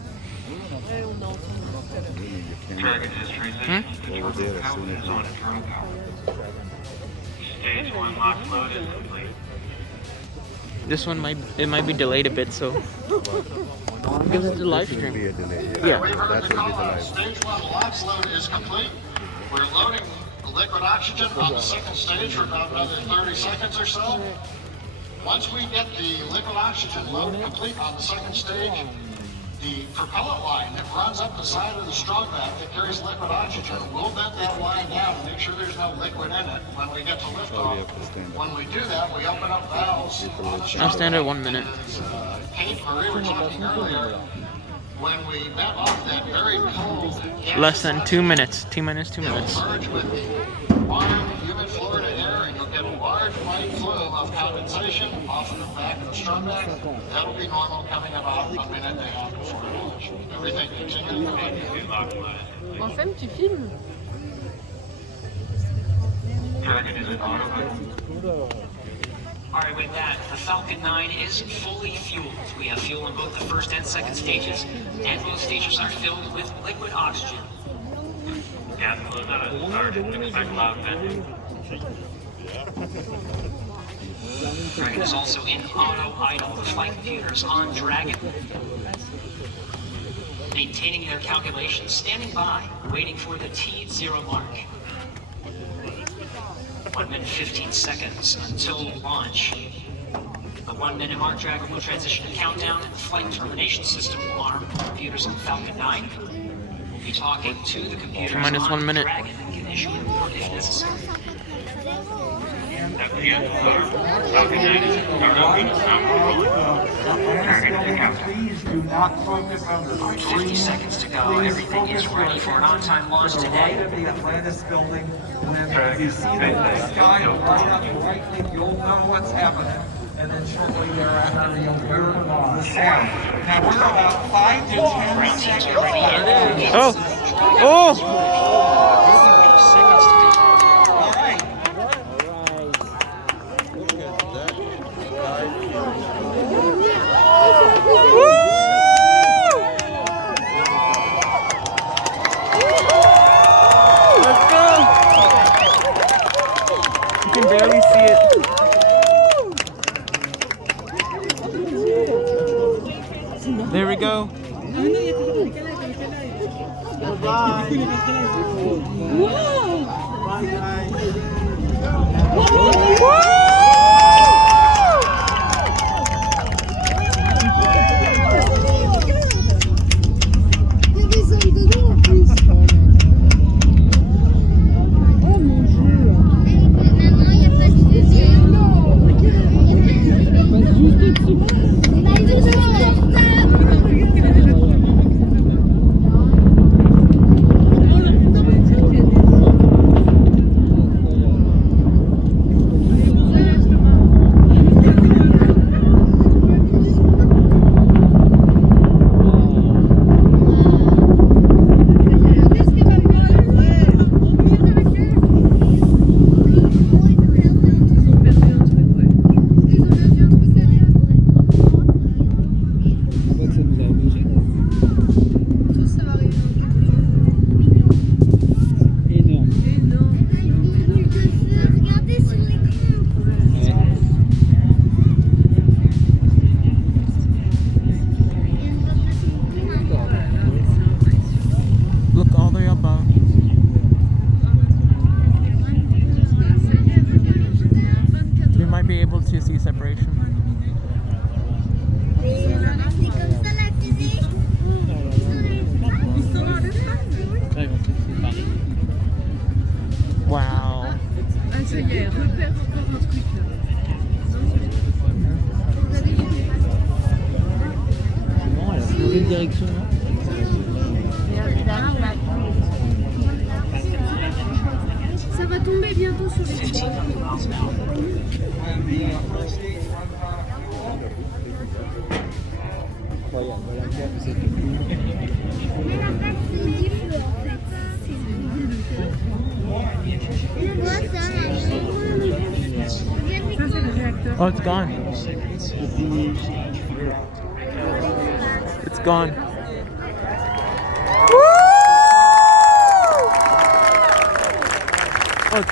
Target has transitioned to internal power is on internal power. Stage 1 lock load is complete. This one might be delayed a bit, so because it's a live stream. Yeah. Stage 1 LOX load is complete. We're loading liquid oxygen on the second stage for about another 30 seconds or so. Once we get the liquid oxygen load complete on the second stage, the propellant line that runs up the side of the strong back that carries liquid oxygen, we'll bend that line down and make sure there's no liquid in it when we get to liftoff. When we do that, we open up valves on the strong I'll stand at back. 1 minute. Kate Marie were talking earlier, when we met off that very cold Less than 2 minutes. 2 minutes, 2 minutes. merge with the warm, humid Florida air, and you'll get a large white flume of condensation off of the back of the strong back. That'll be normal coming about a minute and a half before launch. Everything continues. Enfin, tu filmes. Target is in auto. All right, with that, the Falcon 9 is fully fueled. We have fuel in both the first and second stages, and both stages are filled with liquid oxygen. Gas flows out at start. Expect loud venting. Dragon is also in auto idle. The flight computers on Dragon, maintaining their calculations, standing by, waiting for the T0 mark. 1 minute 15 seconds until launch. The 1 minute mark, Dragon will transition to countdown, and the flight termination system will arm computers on Falcon 9. We'll be talking to the computers Minus on 1 minute. Dragon and can issue a report if necessary. FPN alarm. Falcon 9 is start up and sound control. Target to countdown. Please do not focus on the 50 seconds to go. Everything is ready for an on-time launch today. the Atlantis building. When you see the sky light up brightly, you'll know what's happening. And then shortly thereafter, you'll hear the sound. Now we're about 5 to 10 seconds. Oh! Oh! Seconds to go. All right. can barely see it. There we go. Look all the way above. We might be able to see separation. Wow. Ah, ça y est, repère encore un truc là. Non, elle a changé de direction, non? Ça va tomber bientôt sur les toits. Oh, it's gone. It's gone. Woo! Oh,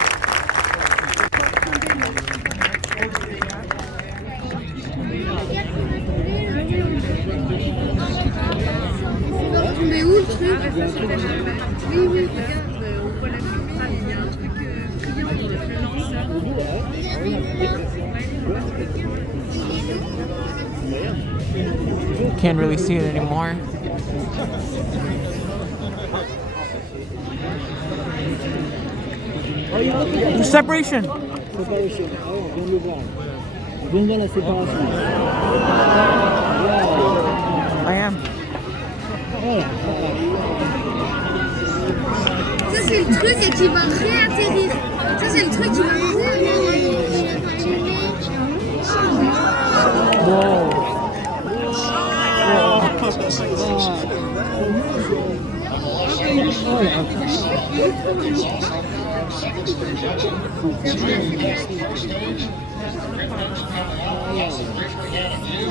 Mais où le truc? Oui, oui, regarde, on voit la fumée, il y a un truc criant dans le lanceur. can't really see it anymore. Separation. Séparation. Ah, on vient de le voir. On vient de voir la séparation. I am. Voilà. Ça c'est le truc et qui va réatterrir. Ça c'est le truc qui va réatterrir. Whoa. Ça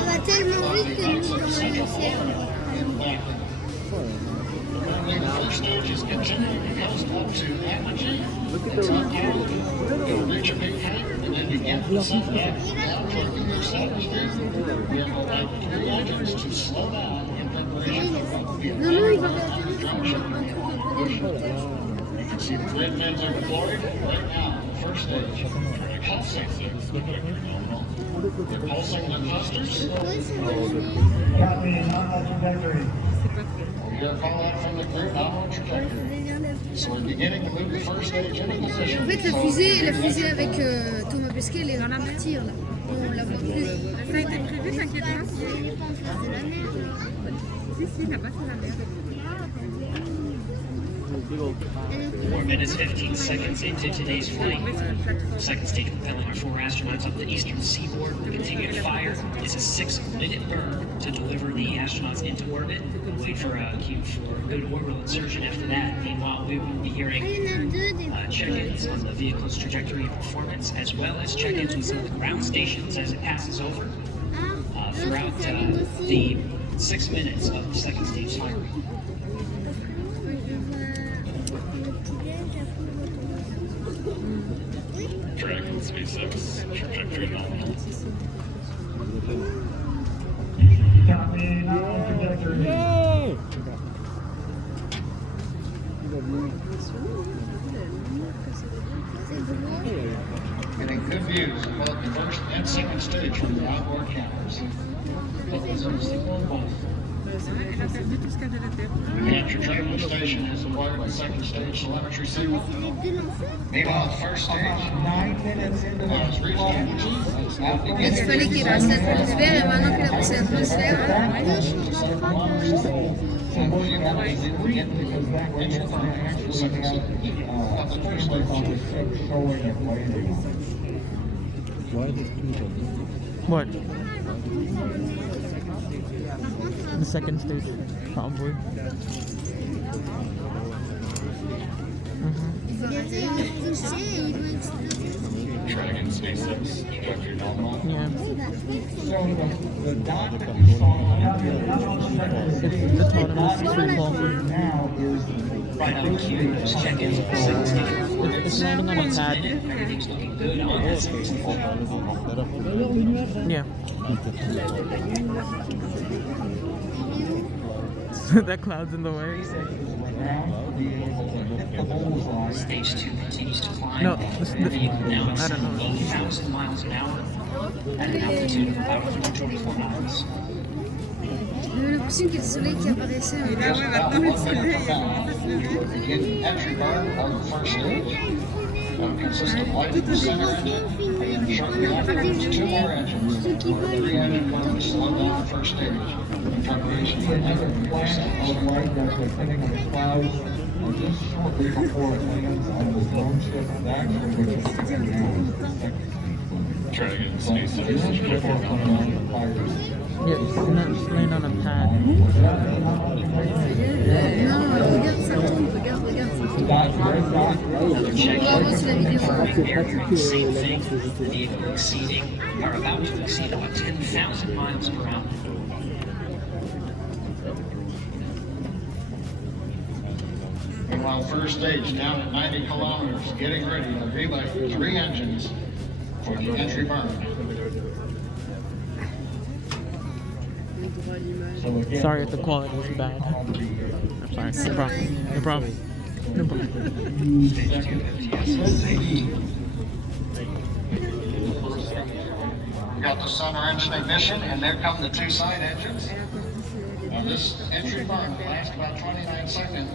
va tellement vite que nous dans le ciel. Non, non, il va You can see the grid pins are deployed right now. First stage. Pulsing. They're pulsing the clusters. We are calling out from the grid downward trajectory. So we're beginning to move the first stage into position. En fait, la fusée avec Thomas Pesquet, elle est dans la matière là. On la voit plus. Ça a été prévu, t'inquiète pas. C'est la mer. Si, t'as pas fait la mer. 4 minutes, 15 seconds into today's flight. Second stage propelling our 4 astronauts up the eastern seaboard. We're continuing to fire. It's a 6-minute burn to deliver the astronauts into orbit. We'll wait for a cue for good orbital insertion after that. Meanwhile, we will be hearing check-ins on the vehicle's trajectory and performance, as well as check-ins with some of the ground stations as it passes over throughout the 6 minutes of the second stage firing. Tracking SpaceX trajectory nominal. Yay! Getting good views of both the first and second stage from the outboard cameras. The Capture Tracking Station has acquired the second stage telemetry signal. Meanwhile, the first stage has reached energy. Il fallait qu'il passe l'atmosphère et maintenant qu'il a passé l'atmosphère. What? The second stage, probably. Dragon SpaceX trajectory nominal. Yeah. It's autonomous free fall. Right on cue, just check in with the second stage. It's landing on a pad. Everything's looking good on that space. Yeah. That cloud's in the way. Stage 2 continues to climb. No, Now it's I don't know. 8,000 miles an hour at an altitude of about 124 miles. J'avais l'impression qu'il y a le soleil qui apparaissait. Entry burn on the first stage. Consists of light in the center engine, and shortly afterwards, 2 more engines. 3 engine blends slow down the first stage. In preparation for another light that's depending on the clouds. Just shortly before it lands on the drone ship, that's when we're going to down. Dragon SpaceX trajectory nominal. Yeah, it's not laying on a pad. Same thing, the vehicle exceeding, or about to exceed about 10,000 miles per hour. Meanwhile, first stage down at 90 kilometers, getting ready to relight 3 engines for the entry burn. Sorry if the quality is bad. I'm sorry. No problem. No problem. No problem. We got the center engine ignition, and there come the 2 side engines. Now this entry burn lasts about 29 seconds.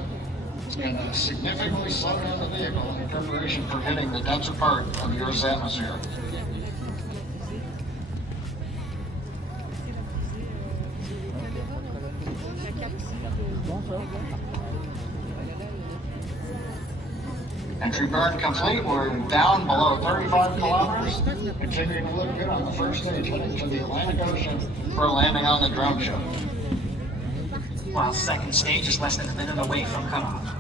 It's going to significantly slow down the vehicle in preparation for hitting the denser part of the Earth's atmosphere. Entry burn complete. We're down below 35 kilometers. Continuing to look good on the first stage, heading to the Atlantic Ocean for landing on the drone ship. While second stage is less than a minute away from cutoff.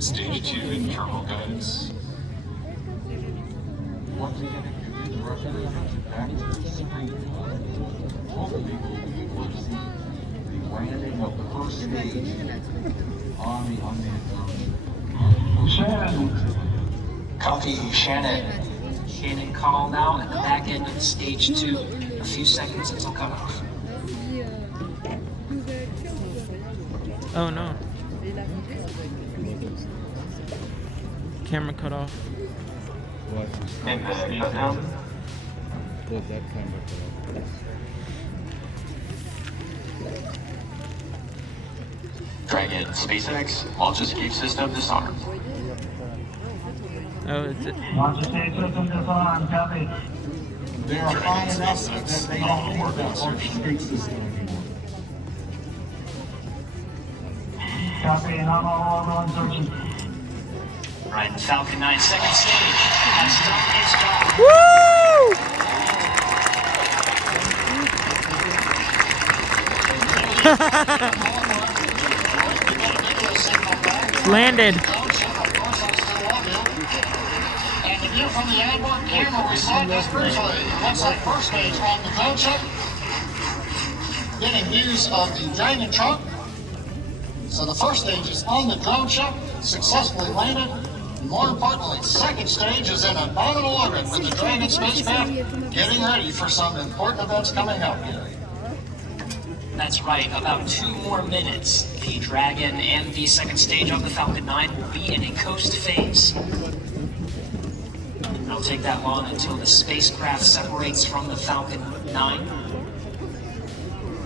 Stage 2 internal guidance. Landing of the first stage on the unmanned. Shannon. Copy, Shannon. Shannon call now at the back end of stage 2. A few seconds until cutoff. Oh no. Camera cut off. And shutdown. That camera cut off. Dragon SpaceX launch escape system disarmed. Oh, it's it. Launch escape system disarmed, copy. They are fine enough that they don't need that launch escape system anymore. Copy, and I'm all on searching. Right, Falcon 9 second stage has done its job. Landed. And the view from the onboard camera, we saw this briefly. It looks like first stage on the drone ship. Getting views of the Dragon truck. So the first stage is on the drone ship, successfully landed. And more importantly, second stage is in a nominal orbit with the Dragon spacecraft getting ready for some important events coming up here. That's right, about 2 more minutes. The Dragon and the second stage of the Falcon 9 will be in a coast phase. It'll take that long until the spacecraft separates from the Falcon 9.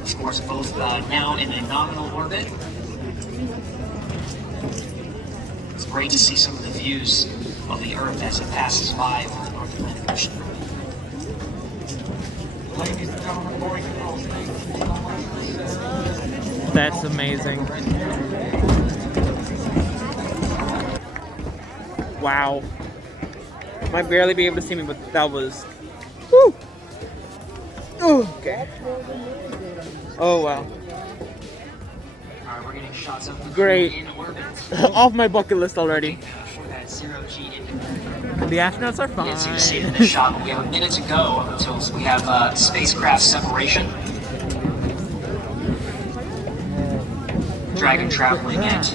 Of course, both now in a nominal orbit. It's great to see some of the views of the Earth as it passes by over the North Atlantic Ocean. Ladies and gentlemen, boarding control. That's amazing. Wow. Might barely be able to see me, but that was... Woo! Okay. Oh, wow. Alright, we're getting shots of the Great. in orbit. Off my bucket list already. For that 0G The astronauts are fine. As you see it in the shot, we have a minute to go until we have spacecraft separation. Dragon traveling at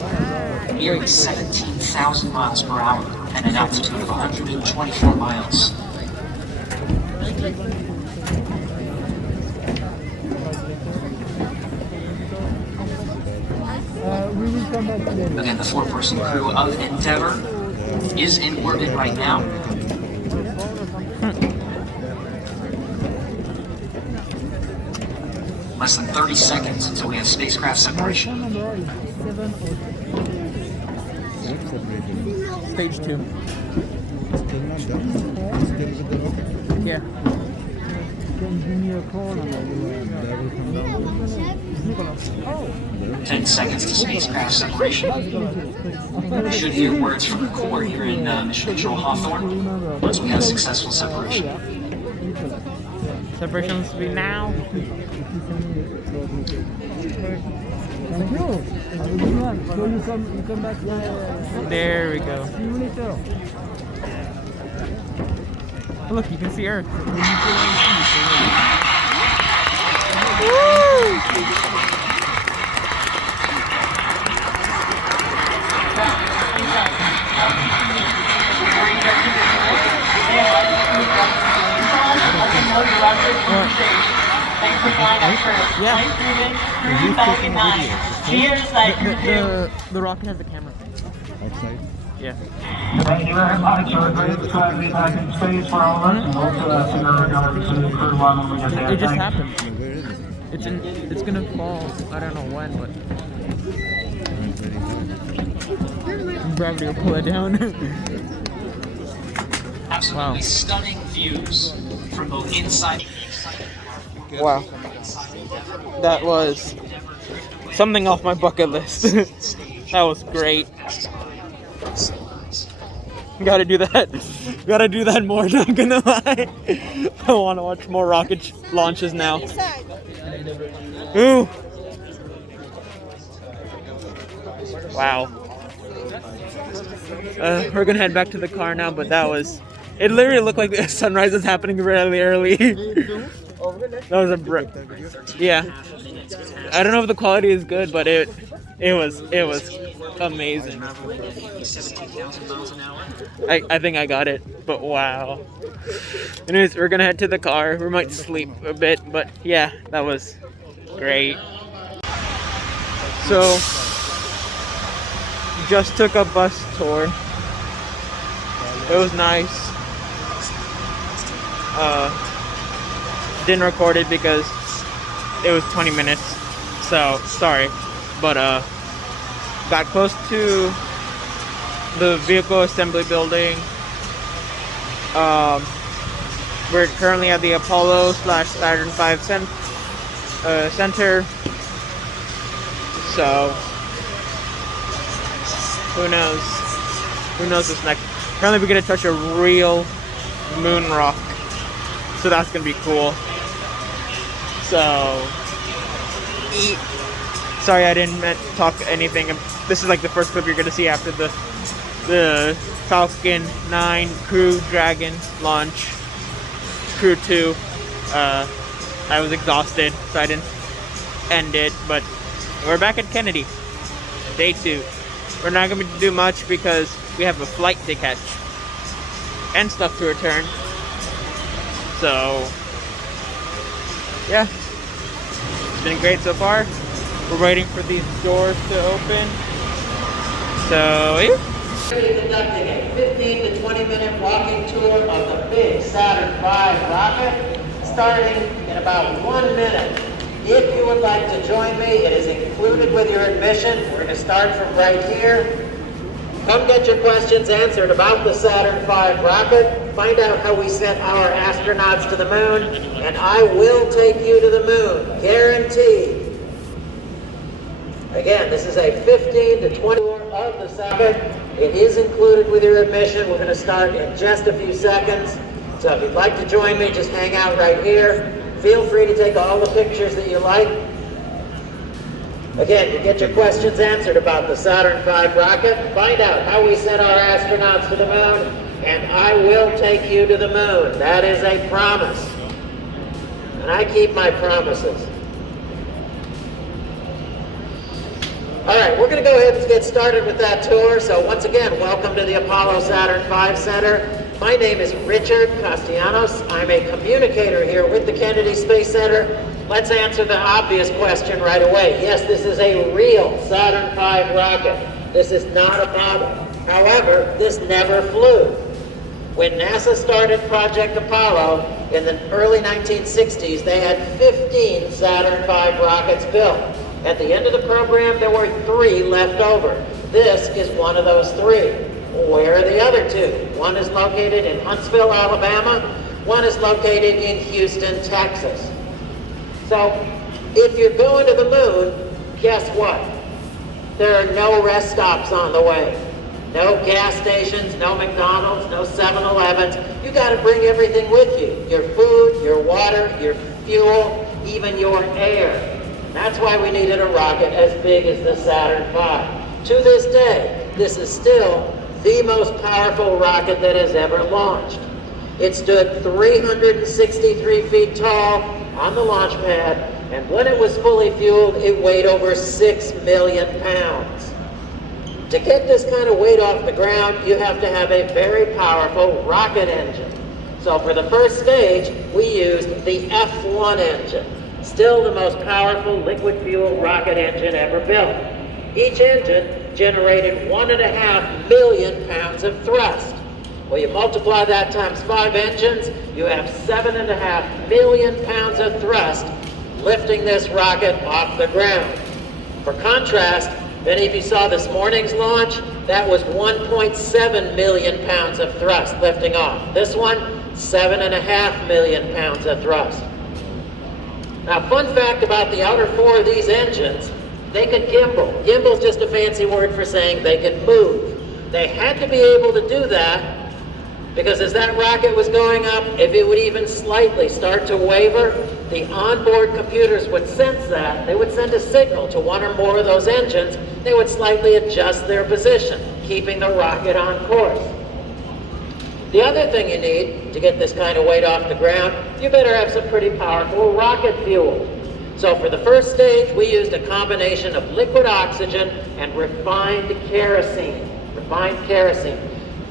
nearly 17,000 miles per hour and an altitude of 124 miles. Again, the 4-person crew of Endeavour is in orbit right now. Less than 30 seconds until we have spacecraft separation. Stage 2. Yeah. 10 seconds to spacecraft separation. We should hear words from the core here in Mission Control Hawthorne once we have successful separation. Separation must be now. There we go. Oh, look, you can see Earth. The rocket has a camera. Outside? Yeah. Thank you very much. We're great to have you back in space for all of us, and also ask you to regard to the crew line when we get there. It just Thanks. happened. It's gonna fall. I don't know when, but gravity will pull it down. Absolutely stunning views from both inside. Wow. That was something off my bucket list. That was great. Gotta do that. Gotta do that more, not gonna lie. I wanna watch more rocket launches now. Ooh. Wow. We're gonna head back to the car now, but that was... It literally looked like the sunrise is happening really early. That was a yeah. I don't know if the quality is good, but it was amazing. I think I got it, but wow. Anyways, we're gonna head to the car. We might sleep a bit, but yeah, that was great. So, just took a bus tour. It was nice. Didn't record it because it was 20 minutes, so sorry. But got close to the vehicle assembly building. We're currently at the Apollo / Saturn V Center. So who knows what's next. Apparently we're gonna touch a real moon rock, so that's gonna be cool. So sorry I didn't talk anything. This is like the first clip you're gonna see after the Falcon 9 Crew Dragon launch. Crew 2. I was exhausted, so I didn't end it, but we're back at Kennedy. day 2. We're not going to do much because we have a flight to catch and stuff to return. So, yeah, it's been great so far. We're waiting for these doors to open. So, yeah. We're conducting a 15 to 20 minute walking tour of the big Saturn V rocket, starting in about 1 minute. If you would like to join me, it is included with your admission. We're going to start from right here. Come get your questions answered about the Saturn V rocket. Find out how we sent our astronauts to the moon, and I will take you to the moon, guaranteed. Again, this is a 15 to 20 tour of the Saturn. It is included with your admission. We're going to start in just a few seconds. So if you'd like to join me, just hang out right here. Feel free to take all the pictures that you like. Again, you get your questions answered about the Saturn V rocket. Find out how we sent our astronauts to the moon, and I will take you to the moon. That is a promise. And I keep my promises. All right, we're going to go ahead and get started with that tour. So once again, welcome to the Apollo Saturn V Center. My name is Richard Castellanos. I'm a communicator here with the Kennedy Space Center. Let's answer the obvious question right away. Yes, this is a real Saturn V rocket. This is not a model. However, this never flew. When NASA started Project Apollo in the early 1960s, they had 15 Saturn V rockets built. At the end of the program, there were 3 left over. This is one of those 3. Where are the other 2? One is located in Huntsville, Alabama. One is located in Houston, Texas. So, if you're going to the moon, guess what? There are no rest stops on the way. No gas stations, no McDonald's, no 7-Elevens. You got to bring everything with you. Your food, your water, your fuel, even your air. That's why we needed a rocket as big as the Saturn V. To this day, this is still the most powerful rocket that has ever launched. It stood 363 feet tall on the launch pad, and when it was fully fueled, it weighed over 6 million pounds. To get this kind of weight off the ground, you have to have a very powerful rocket engine. So for the first stage, we used the F1 engine, still the most powerful liquid fuel rocket engine ever built. Each engine generated 1.5 million pounds of thrust. Well, you multiply that times 5 engines, you have 7.5 million pounds of thrust lifting this rocket off the ground. For contrast, many of you saw this morning's launch, that was 1.7 million pounds of thrust lifting off. This one, 7.5 million pounds of thrust. Now, fun fact about the outer 4 of these engines, they could gimbal. Gimbal's just a fancy word for saying they could move. They had to be able to do that because as that rocket was going up, if it would even slightly start to waver, the onboard computers would sense that. They would send a signal to one or more of those engines. They would slightly adjust their position, keeping the rocket on course. The other thing you need to get this kind of weight off the ground, you better have some pretty powerful rocket fuel. So for the first stage, we used a combination of liquid oxygen and refined kerosene.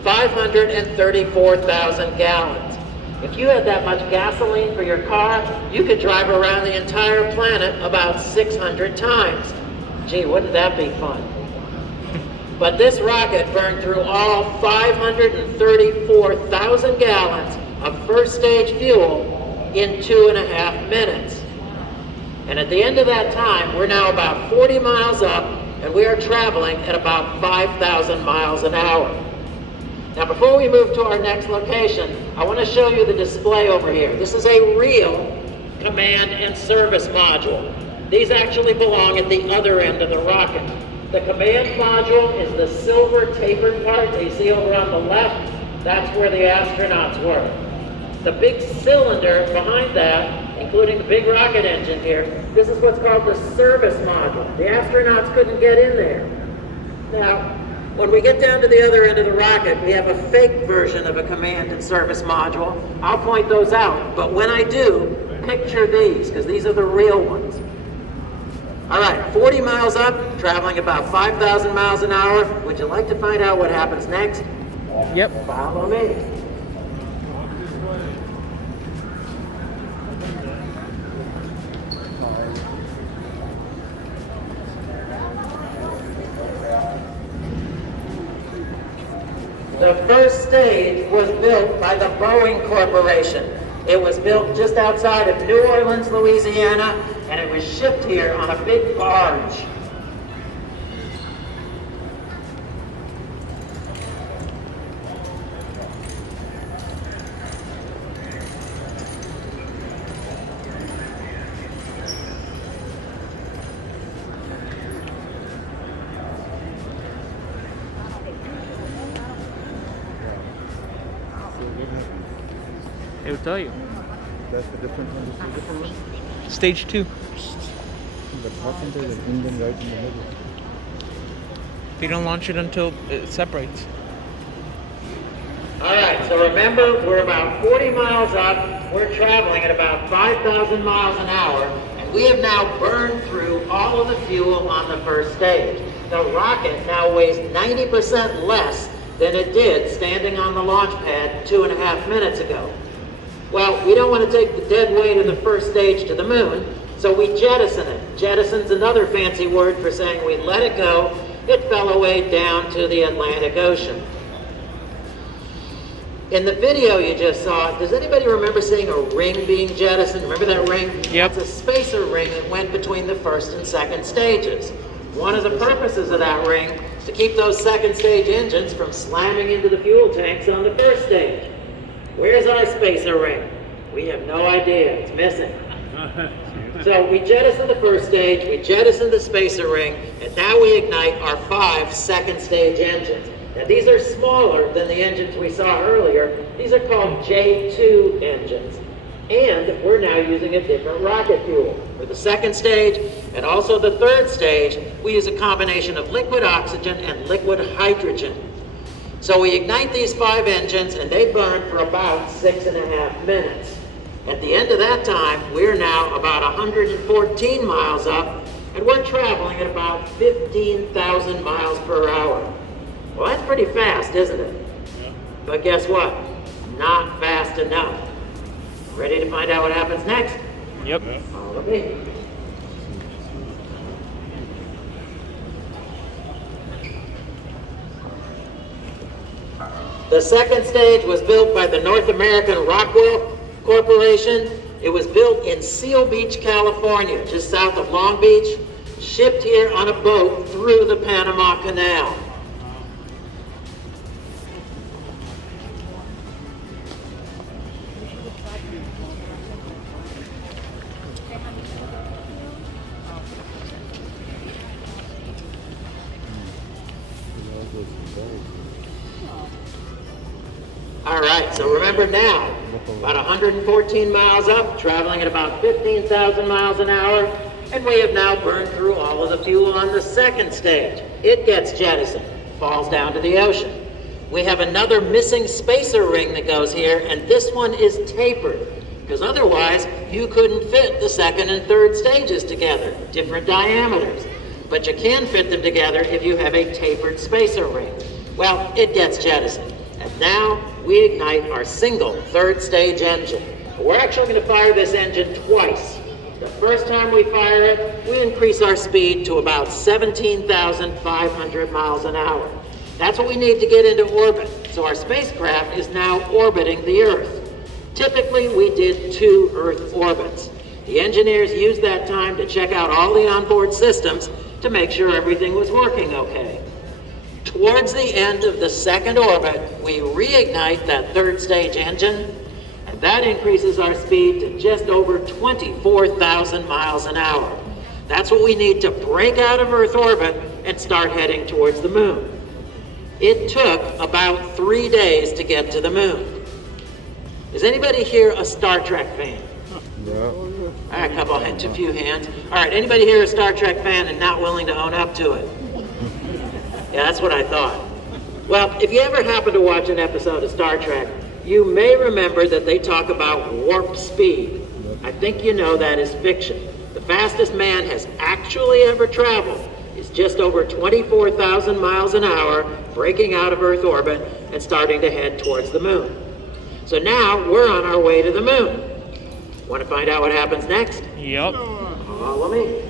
534,000 gallons. If you had that much gasoline for your car, you could drive around the entire planet about 600 times. Gee, wouldn't that be fun? But this rocket burned through all 534,000 gallons of first stage fuel in 2.5 minutes. And at the end of that time, we're now about 40 miles up, and we are traveling at about 5,000 miles an hour. Now, before we move to our next location, I want to show you the display over here. This is a real command and service module. These actually belong at the other end of the rocket. The command module is the silver tapered part that you see over on the left. That's where the astronauts were. The big cylinder behind that, including the big rocket engine here, this is what's called the service module. The astronauts couldn't get in there. Now, when we get down to the other end of the rocket, we have a fake version of a command and service module. I'll point those out, but when I do, picture these, because these are the real ones. All right, 40 miles up, traveling about 5,000 miles an hour. Would you like to find out what happens next? Yep. Follow me. The first stage was built by the Boeing Corporation. It was built just outside of New Orleans, Louisiana, and it was shipped here on a big barge. It will tell you. That's the different one. This is the different one. Stage 2. But wasn't there an engine right in the middle? They don't launch it until it separates. All right, so remember, we're about 40 miles up. We're traveling at about 5,000 miles an hour, and we have now burned through all of the fuel on the first stage. The rocket now weighs 90% less than it did standing on the launch pad 2.5 minutes ago. Well, we don't want to take the dead weight of the first stage to the moon, so we jettison it. Jettison's another fancy word for saying we let it go. It fell away down to the Atlantic Ocean. In the video you just saw, does anybody remember seeing a ring being jettisoned? Remember that ring? Yep. It's a spacer ring that went between the first and second stages. One of the purposes of that ring is to keep those second stage engines from slamming into the fuel tanks on the first stage. Where's our spacer ring? We have no idea. It's missing. So we jettisoned the first stage, we jettisoned the spacer ring, and now we ignite our 5 second stage engines. Now these are smaller than the engines we saw earlier. These are called J2 engines. And we're now using a different rocket fuel. For the second stage and also the third stage, we use a combination of liquid oxygen and liquid hydrogen. So we ignite these 5 engines and they burn for about 6.5 minutes. At the end of that time, we're now about 114 miles up, and we're traveling at about 15,000 miles per hour. Well, that's pretty fast, isn't it? Yeah. But guess what? Not fast enough. Ready to find out what happens next? Yep. Follow me. The second stage was built by the North American Rockwell Corporation. It was built in Seal Beach, California, just south of Long Beach, shipped here on a boat through the Panama Canal. All right, so remember now, about 114 miles up, traveling at about 15,000 miles an hour, and we have now burned through all of the fuel on the second stage. It gets jettisoned, falls down to the ocean. We have another missing spacer ring that goes here, and this one is tapered, because otherwise you couldn't fit the second and third stages together, different diameters. But you can fit them together if you have a tapered spacer ring. Well, it gets jettisoned. And now we ignite our single third stage engine. We're actually going to fire this engine twice. The first time we fire it, we increase our speed to about 17,500 miles an hour. That's what we need to get into orbit. So our spacecraft is now orbiting the Earth. Typically, we did 2 Earth orbits. The engineers used that time to check out all the onboard systems to make sure everything was working okay. Towards the end of the second orbit, we reignite that third stage engine, and that increases our speed to just over 24,000 miles an hour. That's what we need to break out of Earth orbit and start heading towards the moon. It took about 3 days to get to the moon. Is anybody here a Star Trek fan? Yeah. All right, a few hands. All right, anybody here a Star Trek fan and not willing to own up to it? Yeah, that's what I thought. Well, if you ever happen to watch an episode of Star Trek, you may remember that they talk about warp speed. I think you know that is fiction. The fastest man has actually ever traveled is just over 24,000 miles an hour, breaking out of Earth orbit and starting to head towards the moon. So now we're on our way to the moon. Want to find out what happens next? Yep. Follow me.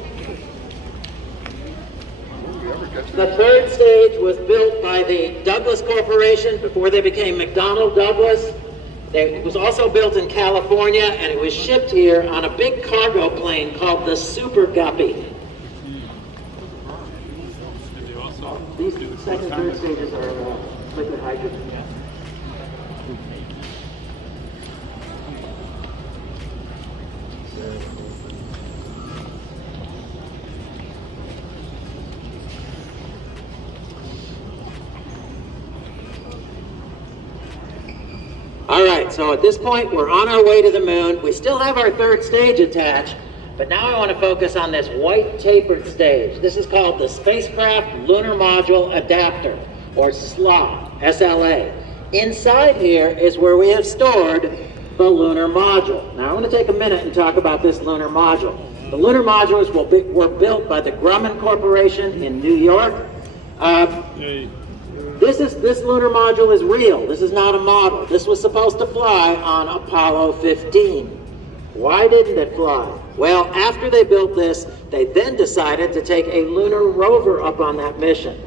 The third stage was built by the Douglas Corporation before they became McDonnell Douglas. It was also built in California, and it was shipped here on a big cargo plane called the Super Guppy. These second and third stages are liquid hydrogen. All right, so at this point, we're on our way to the moon. We still have our third stage attached, but now I want to focus on this white tapered stage. This is called the Spacecraft Lunar Module Adapter, or SLA, S-L-A. Inside here is where we have stored the lunar module. Now I want to take a minute and talk about this lunar module. The lunar modules were built by the Grumman Corporation in New York. This lunar module is real. This is not a model. This was supposed to fly on Apollo 15. Why didn't it fly? Well, after they built this, they then decided to take a lunar rover up on that mission.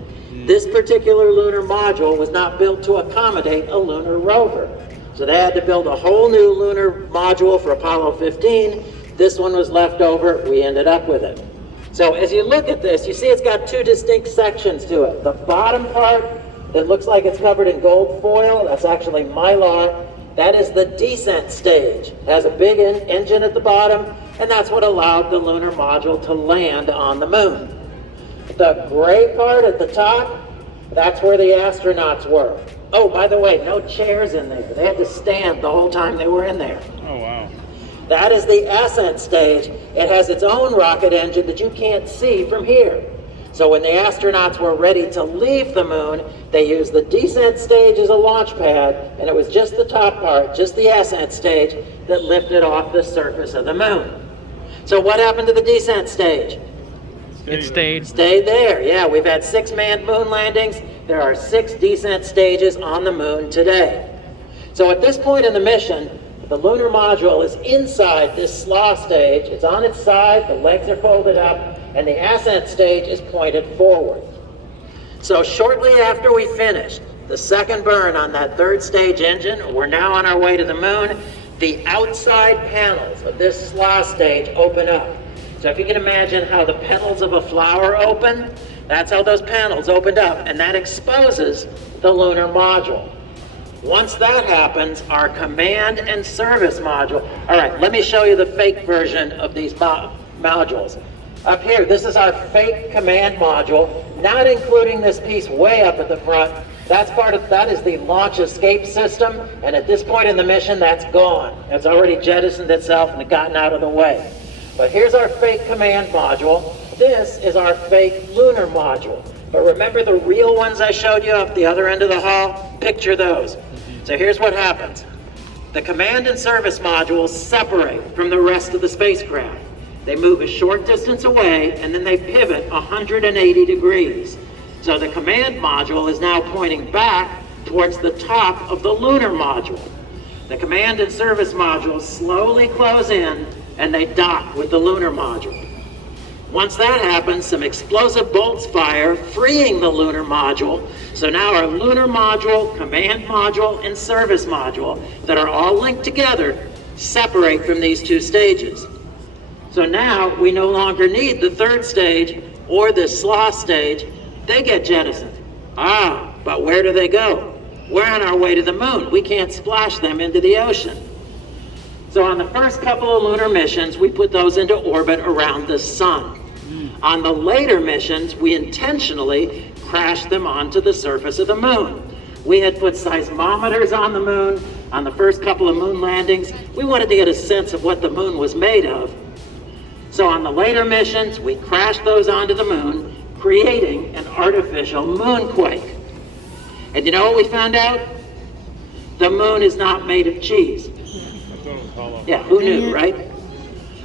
This particular lunar module was not built to accommodate a lunar rover. So they had to build a whole new lunar module for Apollo 15. This one was left over. We ended up with it. So as you look at this, you see it's got two distinct sections to it. The bottom part that looks like it's covered in gold foil, that's actually mylar. That is the descent stage. It has a big engine at the bottom, and that's what allowed the lunar module to land on the moon. The gray part at the top, that's where the astronauts were. Oh, by the way, no chairs in there. They had to stand the whole time they were in there. Oh, wow. That is the ascent stage. It has its own rocket engine that you can't see from here. So when the astronauts were ready to leave the moon, they used the descent stage as a launch pad, and it was just the top part, just the ascent stage, that lifted off the surface of the moon. So what happened to the descent stage? It stayed. Stayed there, yeah. We've had 6 manned moon landings. There are 6 descent stages on the moon today. So at this point in the mission, the lunar module is inside this SLA stage. It's on its side, the legs are folded up, and the ascent stage is pointed forward. So shortly after we finished the second burn on that third stage engine, we're now on our way to the moon. The outside panels of this SLA stage open up. So if you can imagine how the petals of a flower open, that's how those panels opened up, and that exposes the lunar module. Once that happens, our command and service module. All right, let me show you the fake version of these modules. Up here, this is our fake command module, not including this piece way up at the front. That is the launch escape system, and at this point in the mission, that's gone. It's already jettisoned itself and gotten out of the way. But here's our fake command module. This is our fake lunar module. But remember the real ones I showed you up the other end of the hall? Picture those. So here's what happens. The command and service modules separate from the rest of the spacecraft. They move a short distance away, and then they pivot 180 degrees. So the command module is now pointing back towards the top of the lunar module. The command and service modules slowly close in, and they dock with the lunar module. Once that happens, some explosive bolts fire, freeing the lunar module. So now our lunar module, command module, and service module that are all linked together separate from these 2 stages. So now we no longer need the third stage or this SLA stage. They get jettisoned. But where do they go? We're on our way to the moon. We can't splash them into the ocean. So on the first couple of lunar missions, we put those into orbit around the sun. On the later missions, we intentionally crashed them onto the surface of the moon. We had put seismometers on the moon on the first couple of moon landings. We wanted to get a sense of what the moon was made of. So on the later missions, we crashed those onto the moon, creating an artificial moonquake. And you know what we found out? The moon is not made of cheese. Yeah, who knew, right?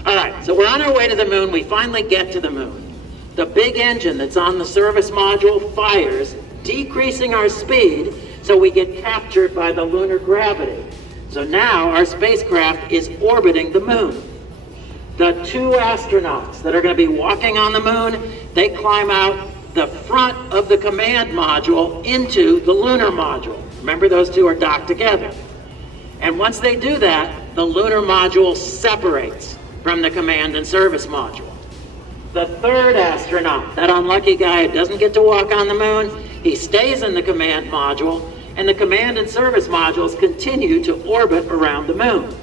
All right, so we're on our way to the moon. We finally get to the moon. The big engine that's on the service module fires, decreasing our speed, so we get captured by the lunar gravity. So now our spacecraft is orbiting the moon. The 2 astronauts that are going to be walking on the moon, they climb out the front of the command module into the lunar module. Remember, those 2 are docked together. And once they do that, the lunar module separates from the command and service module. The 3rd astronaut, that unlucky guy who doesn't get to walk on the moon, he stays in the command module, and the command and service modules continue to orbit around the moon.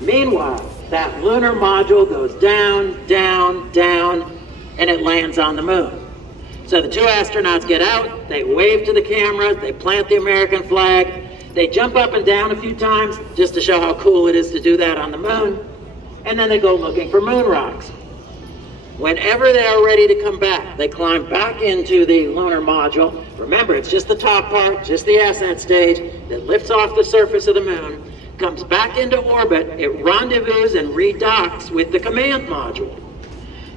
Meanwhile, that lunar module goes down, down, down, and it lands on the moon. So the 2 astronauts get out, they wave to the camera, they plant the American flag, they jump up and down a few times just to show how cool it is to do that on the moon, and then they go looking for moon rocks. Whenever they are ready to come back, they climb back into the lunar module. Remember, it's just the top part, just the ascent stage that lifts off the surface of the moon, comes back into orbit, it rendezvous and redocks with the command module.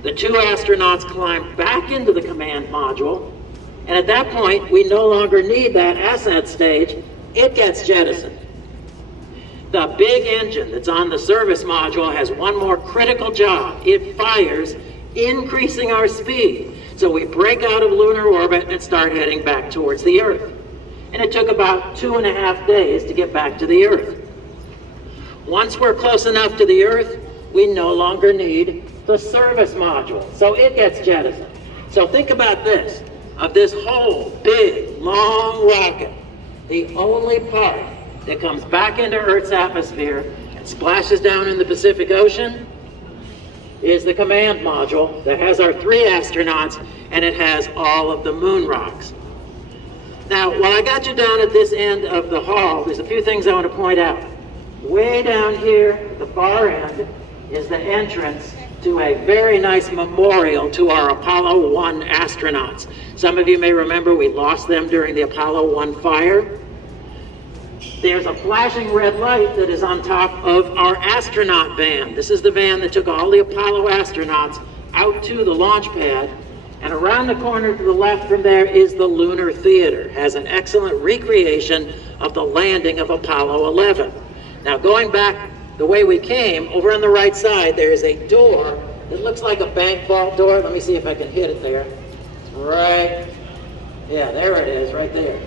The 2 astronauts climb back into the command module, and at that point, we no longer need that ascent stage. It gets jettisoned. The big engine that's on the service module has one more critical job. It fires, increasing our speed. So we break out of lunar orbit and start heading back towards the Earth. And it took about 2.5 days to get back to the Earth. Once we're close enough to the Earth, we no longer need the service module. So it gets jettisoned. So think about this. Of this whole big, long rocket, the only part that comes back into Earth's atmosphere and splashes down in the Pacific Ocean is the command module that has our 3 astronauts, and it has all of the moon rocks. Now, while I got you down at this end of the hall, there's a few things I want to point out. Way down here at the far end is the entrance to a very nice memorial to our Apollo 1 astronauts. Some of you may remember we lost them during the Apollo 1 fire. There's a flashing red light that is on top of our astronaut van. This is the van that took all the Apollo astronauts out to the launch pad. And around the corner to the left from there is the Lunar Theater. It has an excellent recreation of the landing of Apollo 11. Now, going back the way we came, over on the right side, there is a door that looks like a bank vault door. Let me see if I can hit it there. Right. Yeah, there it is, right there.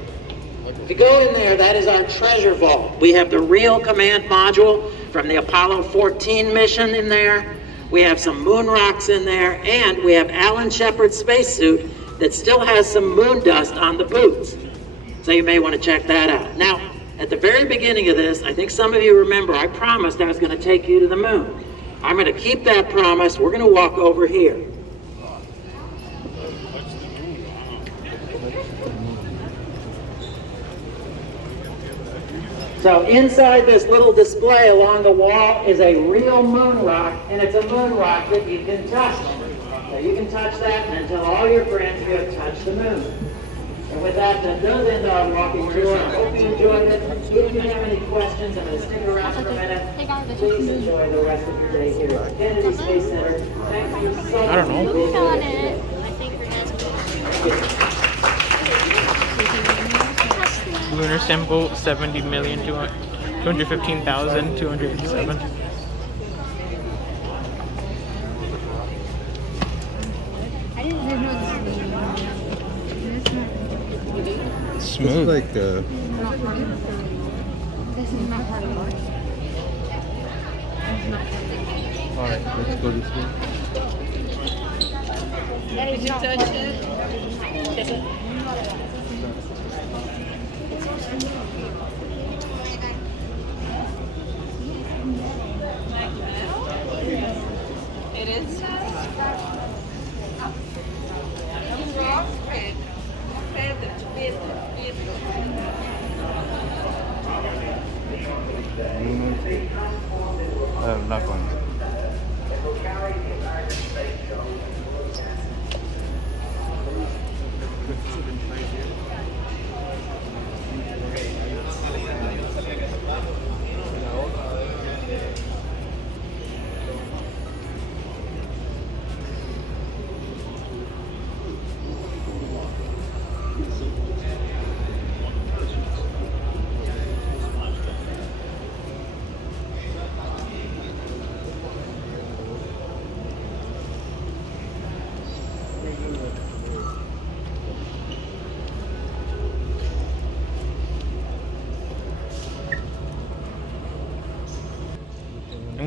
If you go in there, that is our treasure vault. We have the real command module from the Apollo 14 mission in there. We have some moon rocks in there, and we have Alan Shepard's spacesuit that still has some moon dust on the boots. So you may want to check that out. Now, at the very beginning of this, I think some of you remember, I promised I was going to take you to the moon. I'm going to keep that promise. We're going to walk over here. So inside this little display along the wall is a real moon rock, and it's a moon rock that you can touch. So you can touch that and then tell all your friends you have touched the moon. And with that, that does end our walking tour. I hope you enjoyed it. If you have any questions, I'm going to stick around for a minute. Please enjoy the rest of your day here at the Kennedy Space Center. Thank you so much. I don't know. Who's on it? I think we're Lunar sample 70,215,207. I didn't even know this. Smooth. Like This is not part of it. alright, let's go this way. Did you touch it? It is. Not going.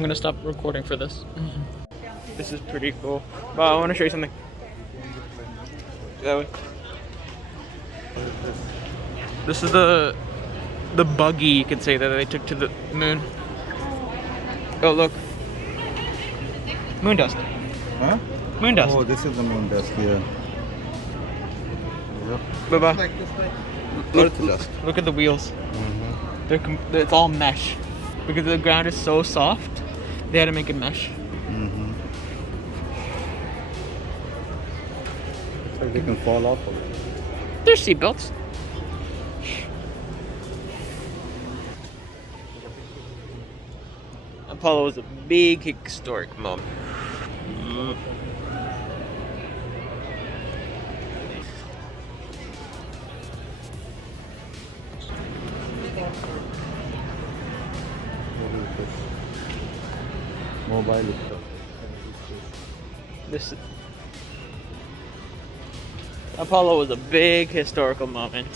gonna stop recording for this. This is pretty cool. But I want to show you something. That way. This is the buggy, you could say, that they took to the moon. Oh, look. Moon dust. Huh? Moon dust. Oh, this is the moon dust here. Yep. Bye-bye. Dust. Look at the wheels. It's all mesh. Because the ground is so soft, they had to make it mesh. It's like they can fall off of it. There's seatbelts. Apollo was a big historic moment. Mobile stuff. This Apollo was a big historical moment.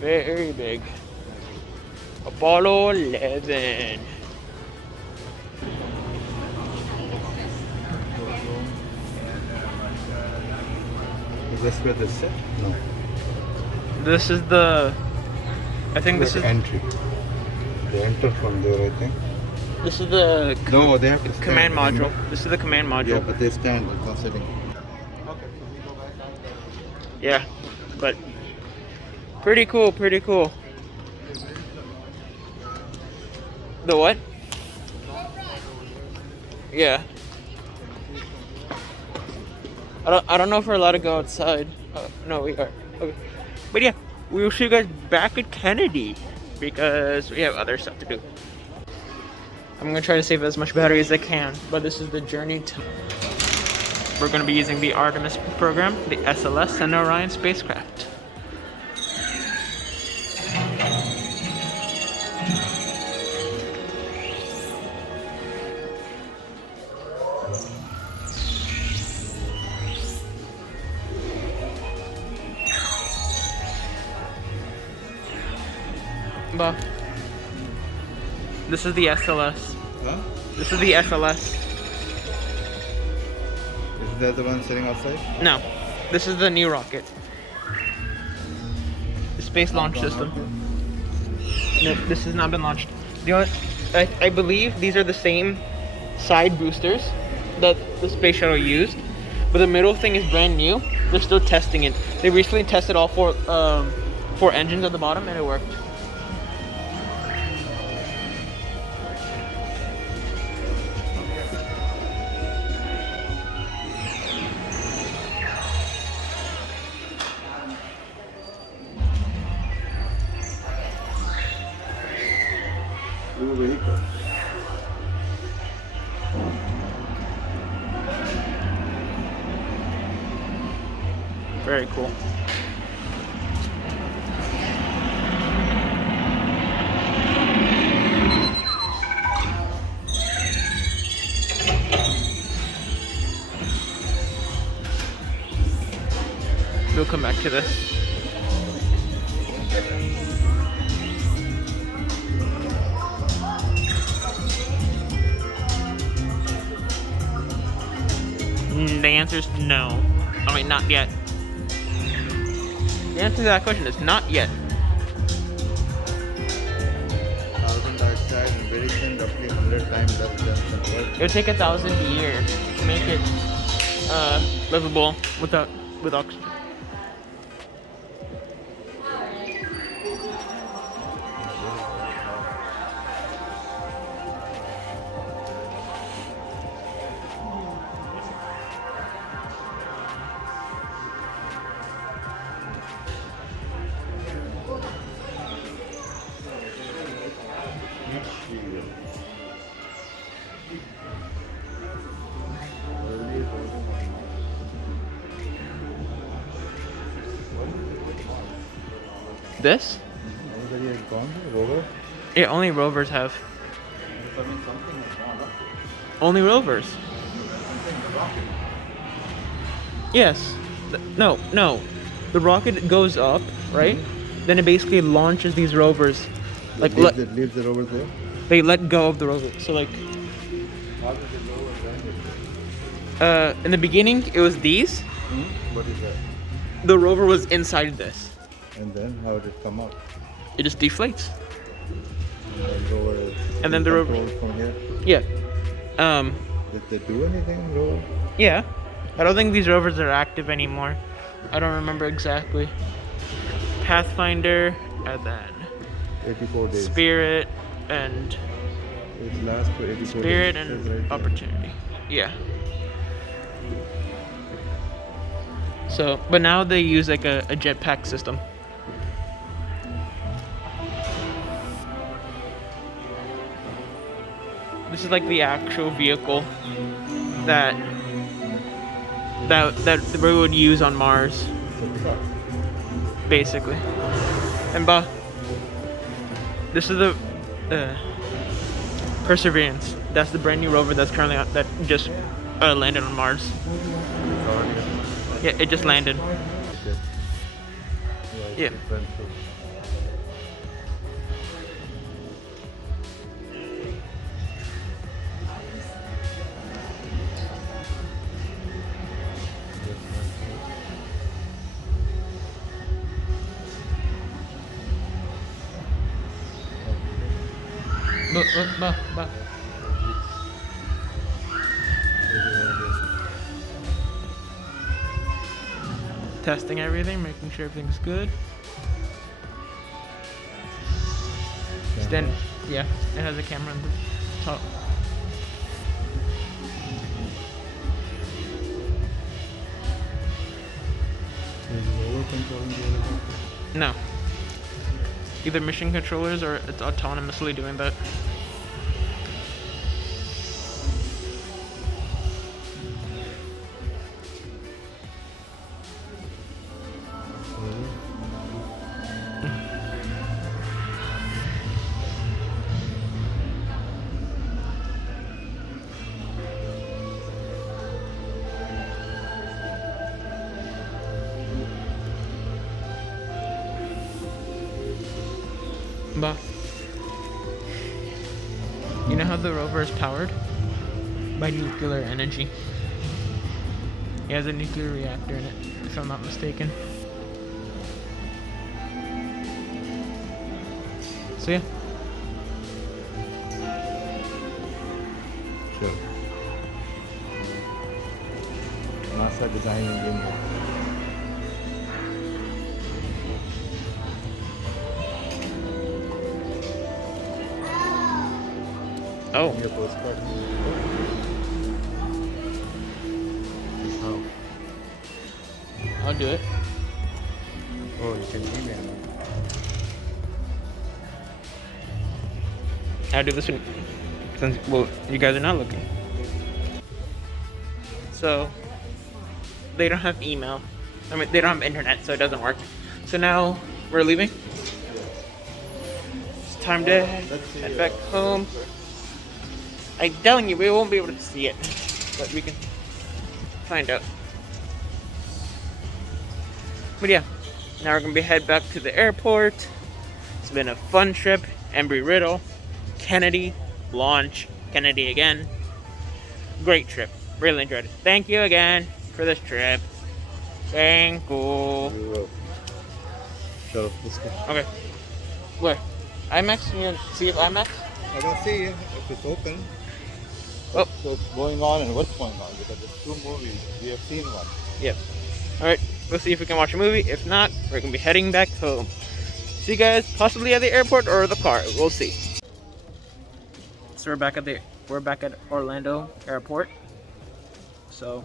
Very big. Apollo 11. Is this where they sit? No. This is the. I think this is entry. They enter from there, I think. This is the. No, they have to command module. This is the command module. Yeah, but they stand. It's not sitting. Yeah, but pretty cool, pretty cool. The what? Yeah. I don't know if we're allowed to go outside. No, we are. Okay. But yeah, we will see you guys back at Kennedy because we have other stuff to do. I'm gonna try to save as much battery as I can, but this is the journey to. We're going to be using the Artemis program, the SLS, and Orion spacecraft. Bah. This is the SLS. Huh? This is the SLS. Is that the one sitting outside? No, this is the new rocket. The Space Launch System. No, this has not been launched. I believe these are the same side boosters that the space shuttle used, but the middle thing is brand new. They're still testing it. They recently tested all four engines at the bottom, and it worked. Very cool. We'll come back to this. The answer is no. I mean, not yet. The answer to that question is not yet. Carbon dioxide and very thin, roughly 100 times less dense than Earth. It would take 1,000 years to make it livable with oxygen. This? Everybody has gone, rover? Yeah, only rovers have. Only rovers. Yes. No. The rocket goes up, right? Then it basically launches these rovers. Like Leaves the rovers there? They let go of the rover. So like, How did it lower down? in the beginning, it was these. What is that? The rover was inside this. And then how did it come up? It just deflates. And then the rover from here. Yeah. Did they do anything, rover? Yeah. I don't think these rovers are active anymore. I don't remember exactly. Pathfinder, and then 84 days. Spirit, and It lasts for 84 Spirit days. and Right there. Opportunity. Yeah. So, but now they use like a jetpack system. This is like the actual vehicle that we would use on Mars, basically. And this is the Perseverance. That's the brand new rover that's currently out, that just landed on Mars. Yeah, it just landed. Yeah. Ba. Testing everything, making sure everything's good. Then, yeah, it has a camera on the top. No. Either mission controllers or it's autonomously doing that. But you know how the rover is powered? By nuclear energy. It has a nuclear reactor in it, if I'm not mistaken. So yeah. Sure. NASA designing in there. Oh. Your postcard. How? I'll do it. Oh, you can email me. I'll do this one since, well, you guys are not looking. So, they don't have email. I mean, they don't have internet, so it doesn't work. So now, we're leaving. It's time to head back home. I'm telling you, we won't be able to see it, but we can find out. But yeah, now we're gonna head back to the airport. It's been a fun trip. Embry-Riddle, Kennedy, launch, Kennedy again. Great trip. Really enjoyed it. Thank you again for this trip. Thank you. Sure. Okay. Where? IMAX? You want to see if IMAX? I don't see if it's open. Oh. So it's going on and what's going on, because there's two movies. We have seen one. Yep. Alright, we'll see if we can watch a movie. If not, we're going to be heading back home. See you guys possibly at the airport or the car. We'll see. So we're back at Orlando Airport. So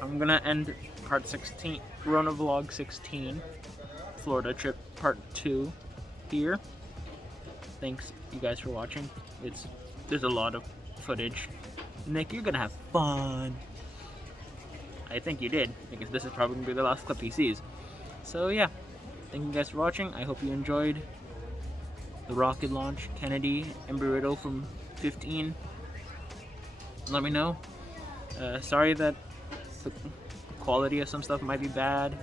I'm gonna end part 16, RonaVlog 16, Florida trip part 2 here. Thanks you guys for watching. There's a lot of footage. Nick, you're gonna have fun. I think you did, because this is probably gonna be the last clip he sees. So yeah, thank you guys for watching. I hope you enjoyed the rocket launch, Kennedy, Embry-Riddle from 15. Let me know. Sorry that the quality of some stuff might be bad.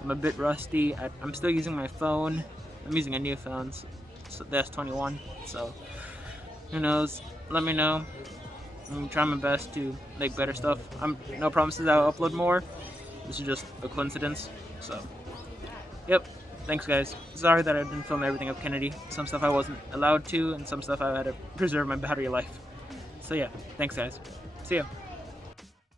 I'm a bit rusty. I'm still using my phone. I'm using a new phone, so the S21. So Who knows? Let me know. I'm trying my best to make better stuff. No promises I'll upload more. This is just a coincidence. So, yep. Thanks, guys. Sorry that I didn't film everything of Kennedy. Some stuff I wasn't allowed to, and some stuff I had to preserve my battery life. So yeah, thanks, guys. See ya.